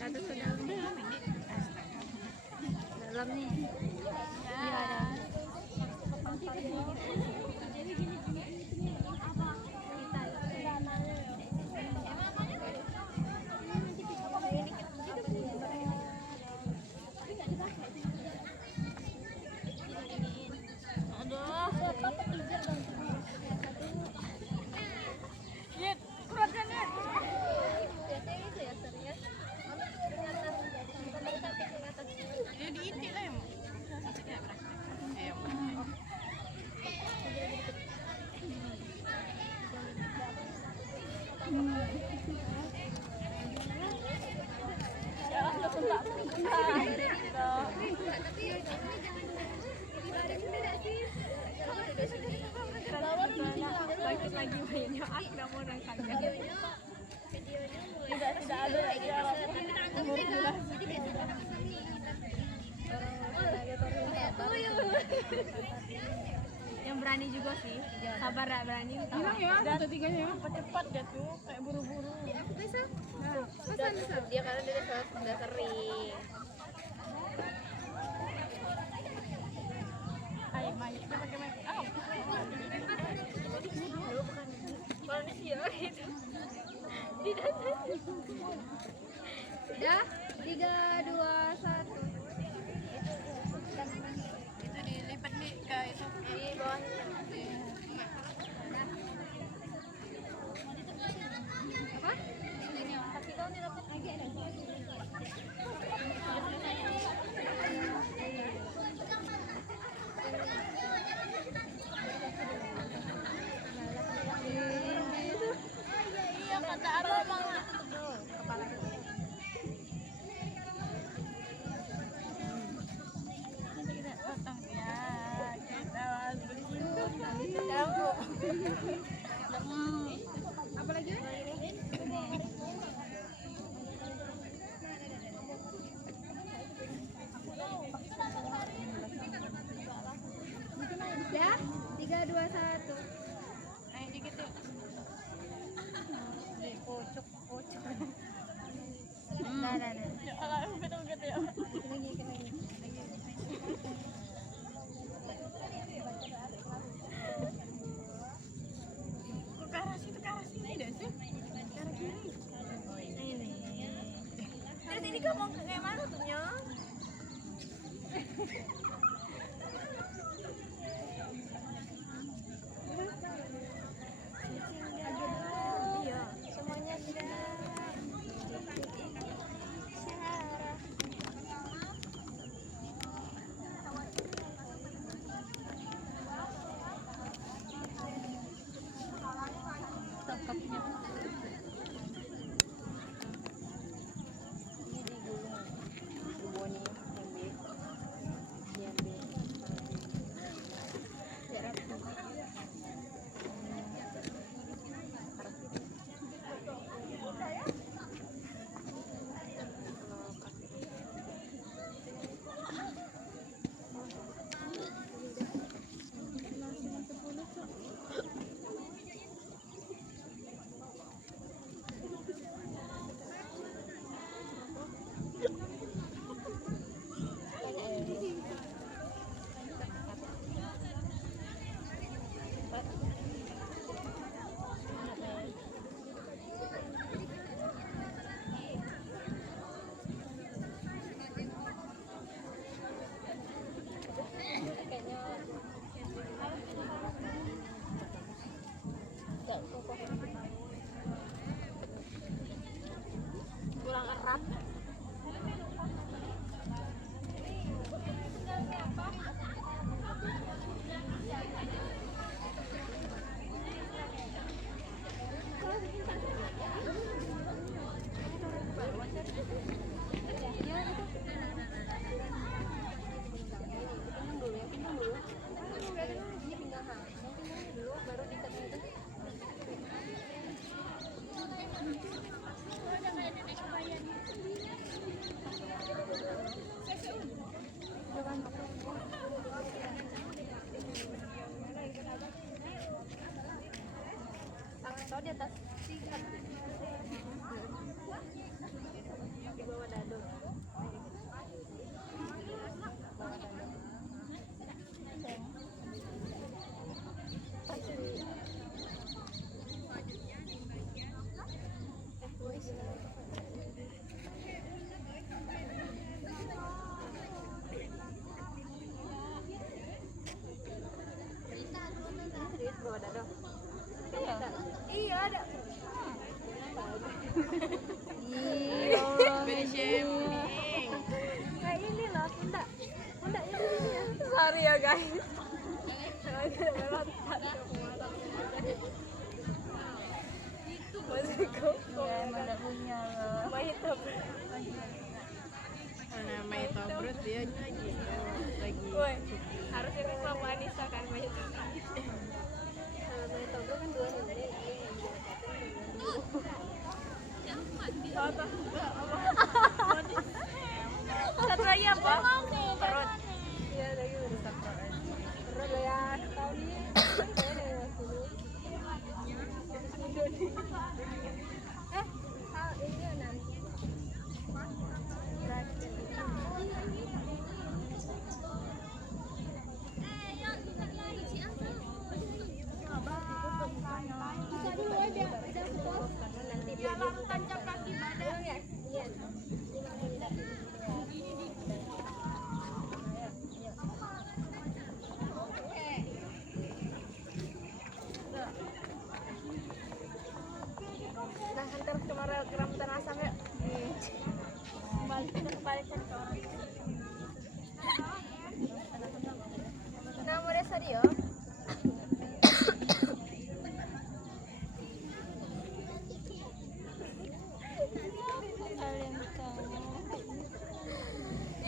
Atas ke dalam. Dalam nih. Iya ada. Bagus lagi mainnya, nggak mau nangkanya. Tidak ada lagi yang berani juga sih, sabar ya berani. Bilang ya, ketiga-tiganya cepat jatuh kayak buru-buru. Bisa? Bisa. Dia karena dia sudah sering. Ayo mayatnya pakai make up. Bukan manusia itu. Udah, 3, 2, 1. Itu dilipat nih ke itu di bawahnya. Apa? Ini kasih tahu nih dapat lagi ada. Iya kata Aroma kepala. ini kamu kayak mana tuh nya? Iya, semuanya sudah. Kurang erat. Tangan kau di atas sikat. Di bawah dado. Serius bawah dado. Iya ada. Beri shaming. Kayak ini loh, Bunda. Bunda ini ya. Sorry ya guys. Masih kok. Ya emang udah punya loh. Mahito. Mana Mahito Brut dia lagi. Woi, harusnya kan sama Anissa kan Mahito. Mahito kan 2 hari. Satu lagi apa? Perut. Iya, lagi udah perut lah ya. Tahun ini ini nanti. Bisa dulu ya biar nanti dia tancap kaki badan ya. Iya. Nah, hantar kemarin kerambutan asam ya. Balik-balikan ke orang. Nah, mau desa dia.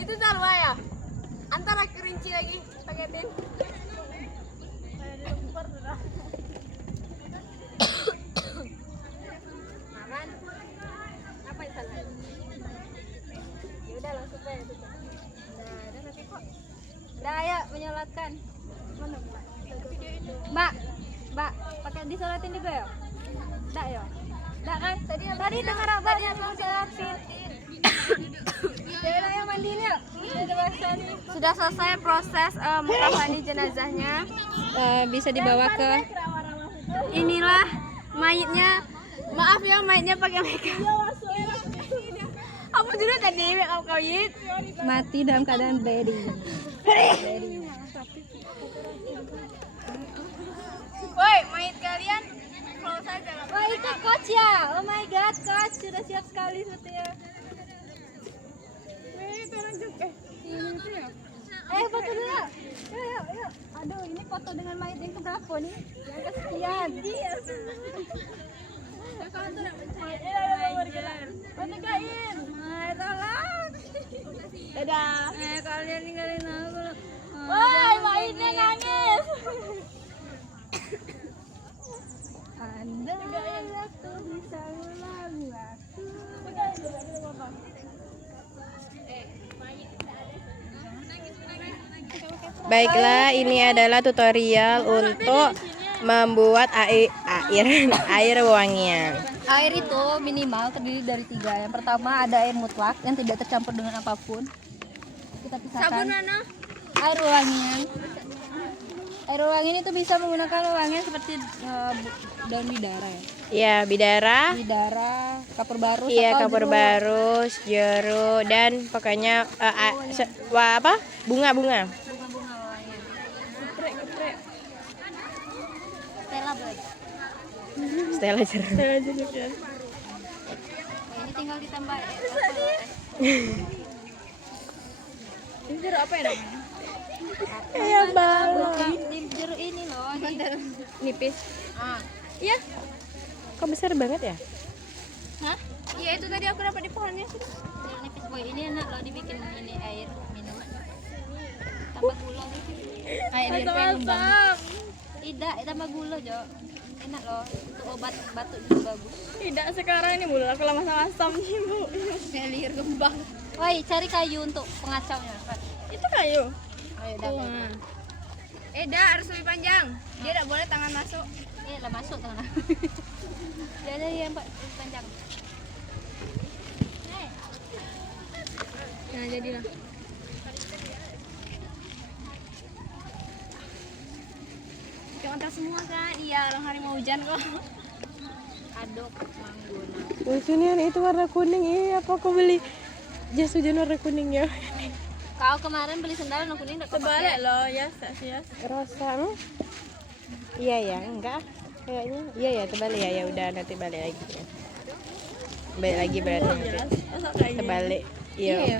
Itu salwa ya? Antara kerinci lagi paketin. Makan. Apa yang salah? Ya udah langsung aja tutup. Nah, udah nanti kok. Udah ayo menyolatkan. Mana Mbak? Mbak, pakai disolatin juga ya? Enggak ya? Enggak kan? Tadi dengar abang mau disolatin. Ya udah mandiin ya. Sudah selesai proses mukafani jenazahnya. Bisa dibawa ke Inilah mayitnya. Maaf ya mayitnya pakai makeup. Apa dulu tadi kau yit. Mati dalam keadaan ready. Woi, mayat kalian close aja lah. Wah itu coach ya. Oh my god, coach sudah siap sekali sepertinya. Foto dulu. Yuk. Aduh, ini foto dengan mayat yang keberapa nih? Yang kesekian. Penekain. Tolong. Dadah. Kalian ninggalin aku. Woi, mayatnya nangis. Anda waktu bisa ulang waktu. Baiklah, ini adalah tutorial untuk membuat air wangian. Air itu minimal terdiri dari 3. Yang pertama ada air mutlak yang tidak tercampur dengan apapun. Kita pisahkan. Sabun mana? Air wangian. Air wangian itu bisa menggunakan wangian seperti daun bidara ya. Ya, bidara. Bidara, kapur barus. Iya, atau kapur jeruk. barus, jeruk, dan pokoknya bunga-bunga. Bunga-bunga wangian. Geprek. Stella Bird. Stella jeruk. Ini tinggal ditambah ya. Ini jeruk apa ya namanya? Iya, Bang. Bukan di jeruk ini loh. Nipis. Iya. Kok besar banget ya? Hah? Iya itu tadi aku dapat di pohonnya sih. Jeruk nipis boy ini enak loh dibikin ini air minum. Tambah gula. Kayak dia kembang. Tidak, tambah gula, Jo. Enak loh. Untuk obat batuk juga bagus. Tidak sekarang ini mulu aku lama asam nih bu. Selir kembang. Woi, cari kayu untuk pengacaunya. Itu kayu. Ayo dah. Dah harus lebih panjang. Dia tidak boleh tangan masuk. Lah masuk tangan. Jadi yang panjang. Nah jadilah. Contoh semua kan? Iya orang hari mau hujan kok. Aduk mangguna. Lucunya itu warna kuning. Iya, apa aku beli jas hujan warna kuning ya? Kau kemarin beli sendal warna kuning enggak Sebalik loh ya, Rosa. Iya ya, enggak. Kayaknya iya ya, terbalik ya. Ya udah nanti balik lagi ya. Balik lagi berarti nanti. Terbalik. Iya.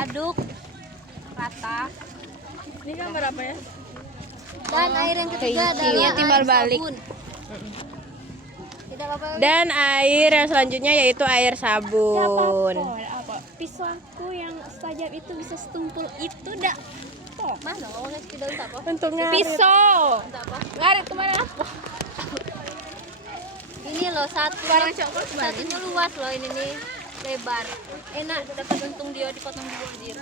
Aduk rata. Ini kan berapa ya? Dan air yang ketiga Kencing. adalah Iya, timbal air balik. sabun. Tidak apa-apa. Dan air yang selanjutnya yaitu air sabun. Apa? Pisau aku yang setajam itu bisa setumpul itu dak. Mana? Oh, tidak untuk apa? Untuk ngarit. Pisau. Untuk apa? Ngarit kemana? Ini loh Barang coklat balik. satunya luas loh ini nih, lebar. Enak dapat untung dia dipotong di bordir.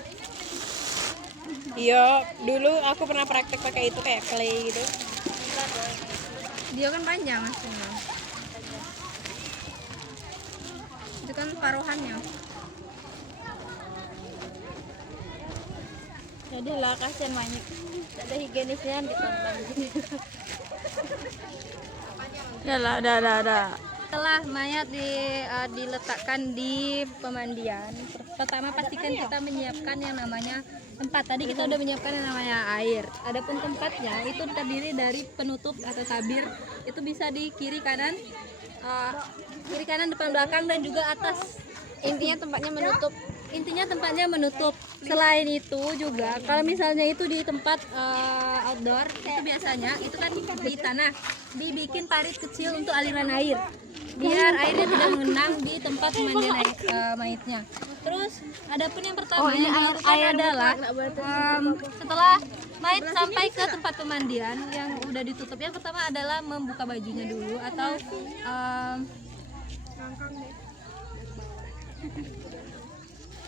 Iya, dulu aku pernah praktek pakai itu kayak clay gitu. Dia kan panjang maksudnya. Itu kan paruhannya. Jadi lah kasihan banyak. Tidak ada higienisnya ditonton. Dah. Setelah mayat diletakkan di pemandian, pertama pastikan kita menyiapkan yang namanya tempat. Tadi kita udah menyiapkan yang namanya air. Adapun tempatnya itu terdiri dari penutup atau tabir. Itu bisa di kiri kanan, depan belakang dan juga atas. Intinya tempatnya menutup. Intinya tempatnya menutup. Selain itu juga kalau misalnya itu di tempat outdoor itu biasanya itu kan di tanah dibikin parit kecil untuk aliran air biar airnya tidak mengenang di tempat pemandian mayatnya. Terus adapun yang pertama yang dilakukan adalah setelah mayat sampai ke tempat pemandian yang udah ditutup, yang pertama adalah membuka bajunya dulu atau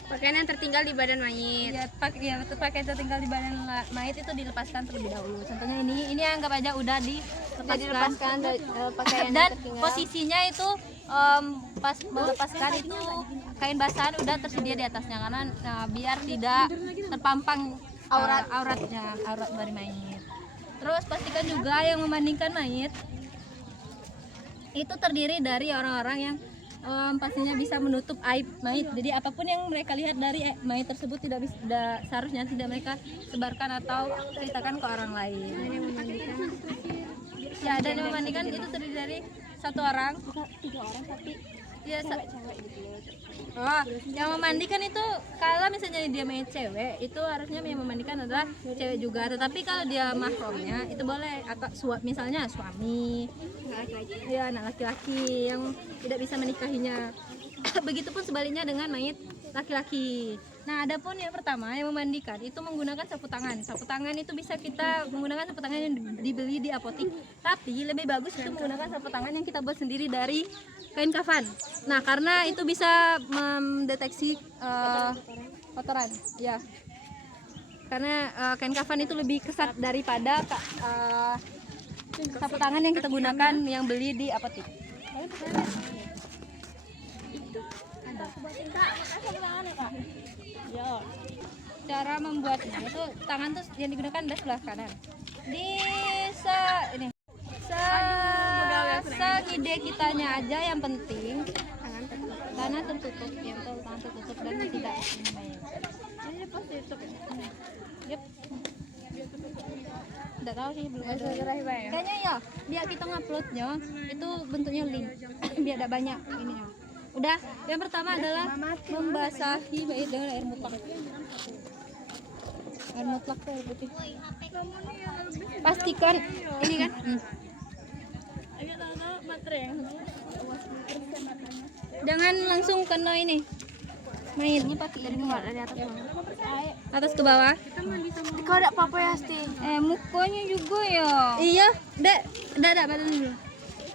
Pakaian yang tertinggal di badan mayit. pakaian tertinggal di badan mayat itu dilepaskan terlebih dahulu. Contohnya ini anggap aja udah dilepaskan Pakaian dan yang tertinggal. posisinya itu pas melepaskan itu kain basahan udah tersedia di atasnya karena biar tidak terpampang aurat dari mayit. Terus pastikan juga yang memandingkan mayit itu terdiri dari orang-orang yang pastinya bisa menutup aib mayit. Jadi apapun yang mereka lihat dari mayit tersebut seharusnya tidak mereka sebarkan atau ceritakan ke orang lain. Ya, dan yang memandikan itu terdiri dari satu orang, 3 orang tapi ya, cewek gitu loh. oh, yang memandikan itu kalau misalnya dia mayat cewek, itu harusnya yang memandikan adalah cewek juga. Tetapi kalau dia mahramnya itu boleh, atau misalnya suami, ya anak laki-laki yang tidak bisa menikahinya. Begitupun sebaliknya dengan mayat laki-laki. Nah, adapun yang pertama yang memandikan itu menggunakan sapu tangan. Sapu tangan itu bisa kita menggunakan sapu tangan yang dibeli di apotik. Tapi lebih bagus itu menggunakan sapu tangan yang kita buat sendiri dari kain kafan. Nah, karena itu bisa mendeteksi kotoran, ya. Karena kain kafan itu lebih kesat daripada sapu tangan yang kita gunakan yang beli di apotik. Cara membuatnya itu tangan tuh yang digunakan adalah sebelah kanan. Seide kitanya aja, yang penting tangan tertutup, yang tahu tangan tertutup dan tidak main. Ini pasti tutup ya? Yep. Tidak tahu sih, belum ada. Kayaknya ya, biar kita nguploadnya itu bentuknya link, biar ada banyak ininya. Udah, yang pertama adalah membasahi mayit dengan air mutlak. Air mutlak tuh air putih. Pastikan ini kan. Jangan langsung kena ini. Mayitnya pakai dari atas ke bawah. Kau ada apa-apa ya, Sti? Mukanya juga ya. Iya, enggak badan dulu.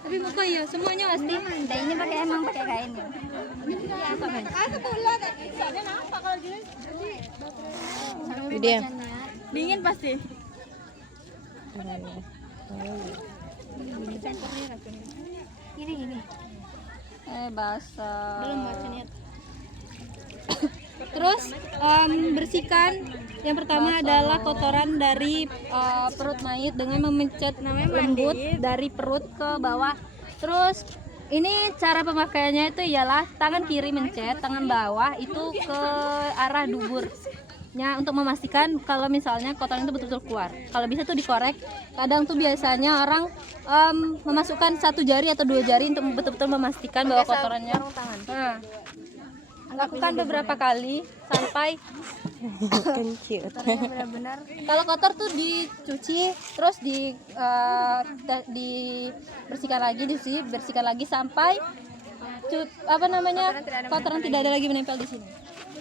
Tapi muka ya, semuanya pasti. Ini emang pakai kain ya. Dia. Dingin pasti. Ini. Basah. Belum baca niat. Terus bersihkan. Yang pertama adalah kotoran dari perut mayit dengan memencet lembut dari perut ke bawah. Terus ini cara pemakaiannya itu ialah tangan kiri mencet, tangan bawah itu ke arah duburnya untuk memastikan kalau misalnya kotoran itu betul-betul keluar. Kalau bisa tuh dikorek. Kadang tuh biasanya orang memasukkan 1 jari atau 2 jari untuk betul-betul memastikan bahwa kotorannya. Nah, lakukan beberapa kali sampai Benar-benar. kalau kotor tuh dicuci, terus dibersihkan lagi sampai kotoran tidak ada lagi menempel di sini.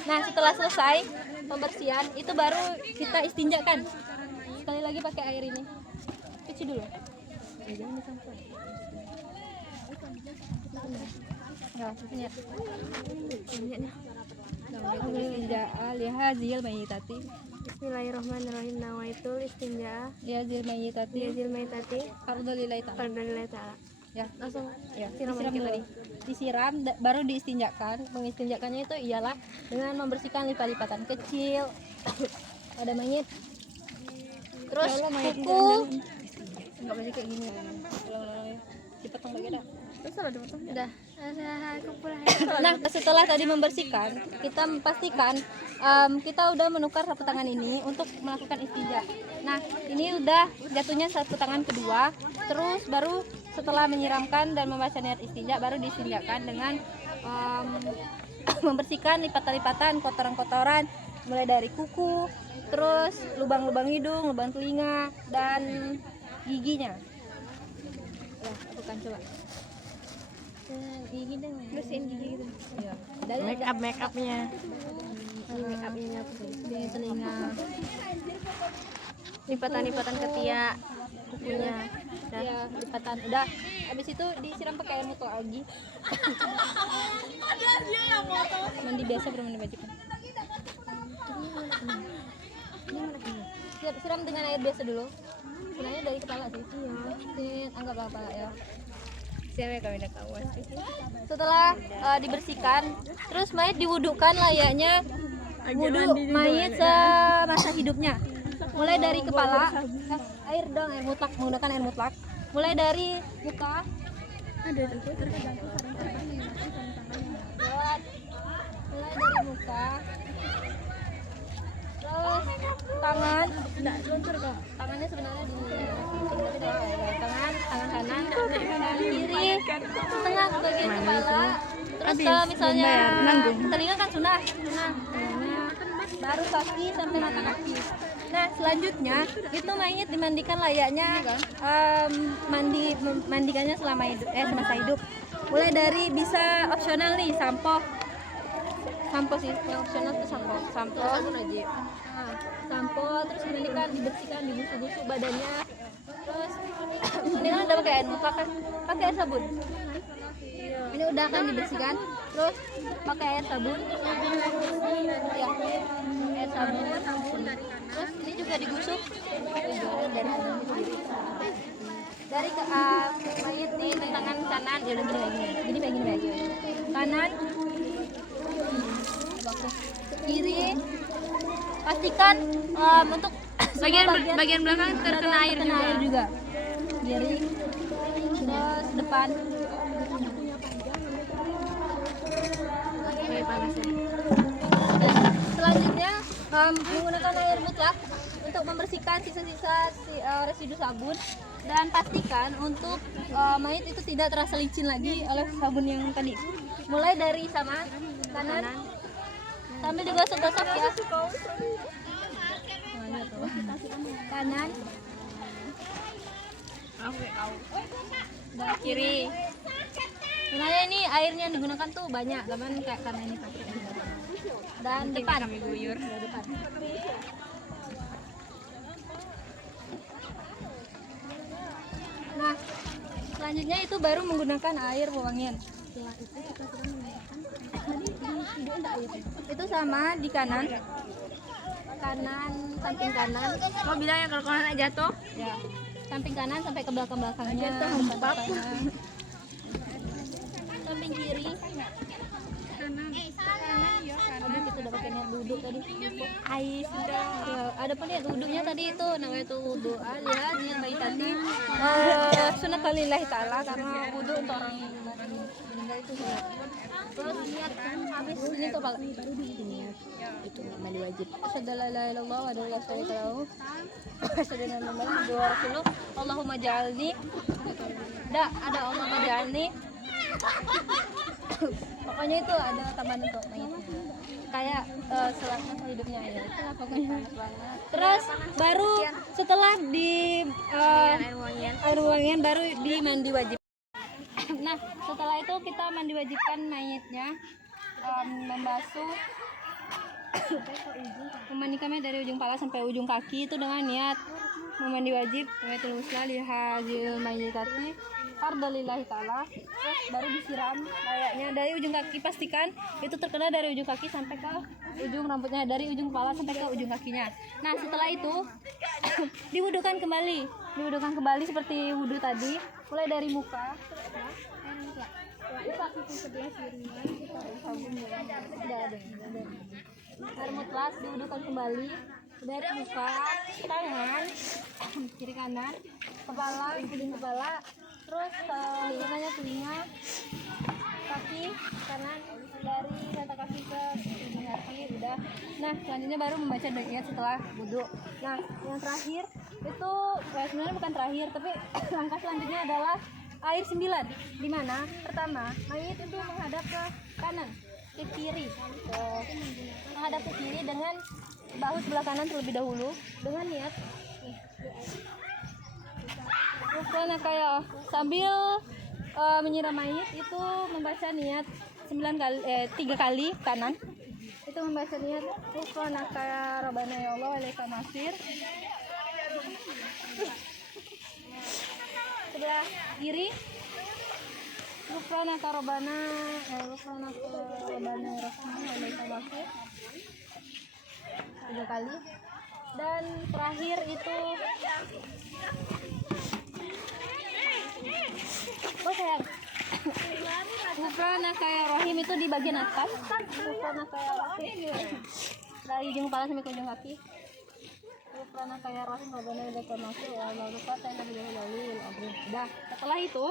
Nah, setelah selesai pembersihan itu baru kita istinjakan. Sekali lagi pakai air ini. Cuci dulu. Ya, niat. Lihazil mayitati. Bismillahirrahmanirrahim. Nawaitul istinja. Lihazil mayitati. Fardholillahi ta'ala. Ya, langsung ya, disiram dulu. Disiram baru diistinjakan. Mengistinjakannya itu ialah dengan membersihkan lipat-lipatan kecil pada mayit. Terus kuku. Enggak boleh kayak gini. Dipotong lagi dah. Udah. Nah, setelah tadi membersihkan, kita pastikan kita udah menukar sapu tangan ini untuk melakukan istinja. Nah, ini udah jatuhnya sapu tangan kedua. Terus baru setelah menyiramkan dan membaca niat istinja, baru diistinjakan dengan membersihkan lipatan-lipatan, kotoran-kotoran, mulai dari kuku, terus lubang-lubang hidung, lubang telinga, dan giginya. Ya, lakukan coba. Gigi dong, bersihin gigi gitu. Iya. Dari Make upnya. di telinga. Lipatan ketiak kukunya. Ya, lipatan. Udah. Habis itu disiram pakai air mutlak lagi. Mandi biasa, belum mandi baju kan. Siap, siram dengan air biasa dulu. Sebenarnya dari kepala sih. Iya. Ini anggaplah kepala ya. Setelah dibersihkan, terus mayit diwudukan layaknya wudu mayit semasa hidupnya. Mulai dari kepala, air mutlak, menggunakan air mutlak. Mulai dari muka, enggak luncur kok. Tangannya sebenarnya di tangan kanan, tangan kiri, setengah ke bagian kepala. Terus kalau misalnya telinga kan sunnah, baru kaki sampai mata kaki. Nah selanjutnya itu mayit dimandikan layaknya mandikannya selama hidup, semasa hidup. Mulai dari bisa opsional nih sampo sih, yang opsional itu sampo sabun aja. Nah, sampo terus dimandikan, dibersihkan, digusuk-gusuk badannya. Terus ini kan udah pakai air muka kan, pakai air sabun. Ini udah akan dibersihkan, terus pakai air sabun. Ya, air sabun. Terus ini juga digusuk dari ke mayat di tangan kanan, ya udah gini kanan, kiri. Pastikan untuk bagian belakang terkena air juga. Kiri, terus depan. Selanjutnya menggunakan air mutlak untuk membersihkan sisa-sisa residu sabun, dan pastikan untuk mayat itu tidak terasa licin lagi oleh sabun yang tadi. Mulai dari sama kanan sambil digosok-gosok ya. Kanan, dan kiri. Sebenarnya ini airnya yang digunakan tuh banyak, karena ini pakai. Dan depan. Depan. Nah, selanjutnya itu baru menggunakan air pewangian. Itu sama di kanan, samping kanan. Kau bilang ya kalau anak jatuh? Ya, samping kanan sampai ke belakangnya. Samping kiri. Aduh, kita udah pakai niat wudhu tadi. Ais sudah. Ya, ada pun niat wudhunya tadi itu namanya itu wudhu aja, niat bayi tadi. Sunat lillahi ta'ala, karena wudhu untuk orang meninggal itu sunat. Terus niat habis ini tuh kalau Itu mandi wajib. asyhadu alla ilaha illallah wa la syarika lahu asyhadu anna muhammadan abduhu wa rasuluh. Allahumma ja'alni. Ada Allahumma ja'alni. Pokoknya itu ada tambahan untuk mayatnya. Kayak selamat hidupnya ya. Itulah pokoknya. Terus baru setelah di air wangian baru di mandi wajib. Nah, setelah itu kita mandi wajibkan mayatnya, membasuh, memandikannya dari ujung kepala sampai ujung kaki itu dengan niat memandi wajib niatul husna lihazil mayyitati fardalillahi ta'ala. Terus baru disiram layaknya dari ujung kaki, pastikan itu terkena dari ujung kaki sampai ke ujung rambutnya, dari ujung kepala sampai ke ujung kakinya. Nah setelah itu diwudukan kembali seperti wudhu tadi, mulai dari muka. Air mutlak diwudukan kembali dari muka, tangan, kiri kanan, kepala, ujung kepala, terus telinga, kaki kanan, dari mata kaki ke ujung kaki udah. Nah selanjutnya baru membaca doa setelah wudhu. Nah yang terakhir itu sebenarnya bukan terakhir, tapi langkah selanjutnya adalah air 9, di mana pertama mayit itu menghadap ke kanan, ke kiri, menghadap ke kiri dengan bahu sebelah kanan terlebih dahulu dengan niat bukan kayak sambil menyiram mayit itu membaca niat 3 kali kanan, itu membaca niat kayak Rabbana ya Allah alaika masir. Sebelah kiri Rufrana karobana Rufrana karobana Rufrana alaika masir 3 kali. Dan terakhir itu sayang Rufrana kayak Rohim itu di bagian atas. Rufrana kayak Rohim dari ujung kepala sampai ke ujung kaki. Rufrana kayak Rohim Rabbana ilaika masir wa la rufata nabi lalu. Udah, setelah itu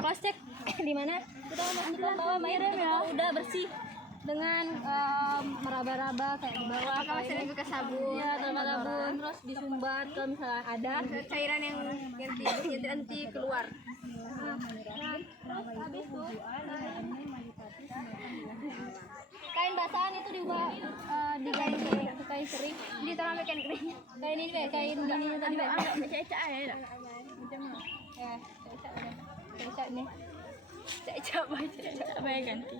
cross check di mana kita memastikan bahwa mayat udah bersih dengan meraba-raba kayak di bawah. Apakah masih ada bekas sabun? Iya, tambah sabun terus disumbat kalau misalnya ada. Cairan yang nanti keluar. Terus habis itu kain basahan itu diubah diganti ke kain kering. Ditaruh sampai kain kering. Kain ini Be, kain ini tadi Be. Cecak ya. Ya, cecak nih. Cecak Apa ya ganti?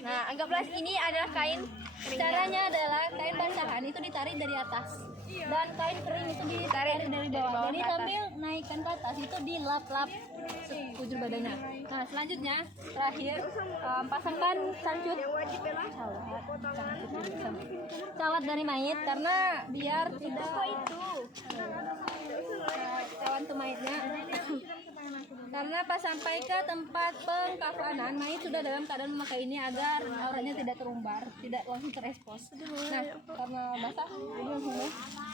Nah, anggaplah ini adalah kain. Caranya adalah kain basahan itu ditarik dari atas dan kain kering itu ditarik dari bawah. Jadi sambil naikkan ke atas itu dilap-lap sekujur badannya. Nah, selanjutnya terakhir pasangkan cawat dari mayit karena biar tidak cawan tuh mayitnya. Karena pas sampai ke tempat pengkafanan, mayit sudah dalam keadaan memakai ini agar auratnya tidak terumbar, tidak langsung terekspos. Nah, karena basah, jadi langsung ya.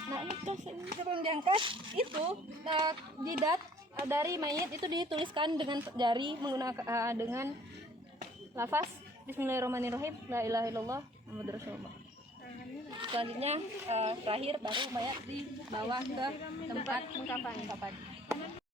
Nah, ini sebelum diangkat itu jidat dari mayit itu dituliskan dengan jari menggunakan dengan lafaz Bismillahirrahmanirrahim, La ilaha illallah Muhammadur Rasulullah. Selanjutnya terakhir baru mayat dibawa ke tempat pengkafanan.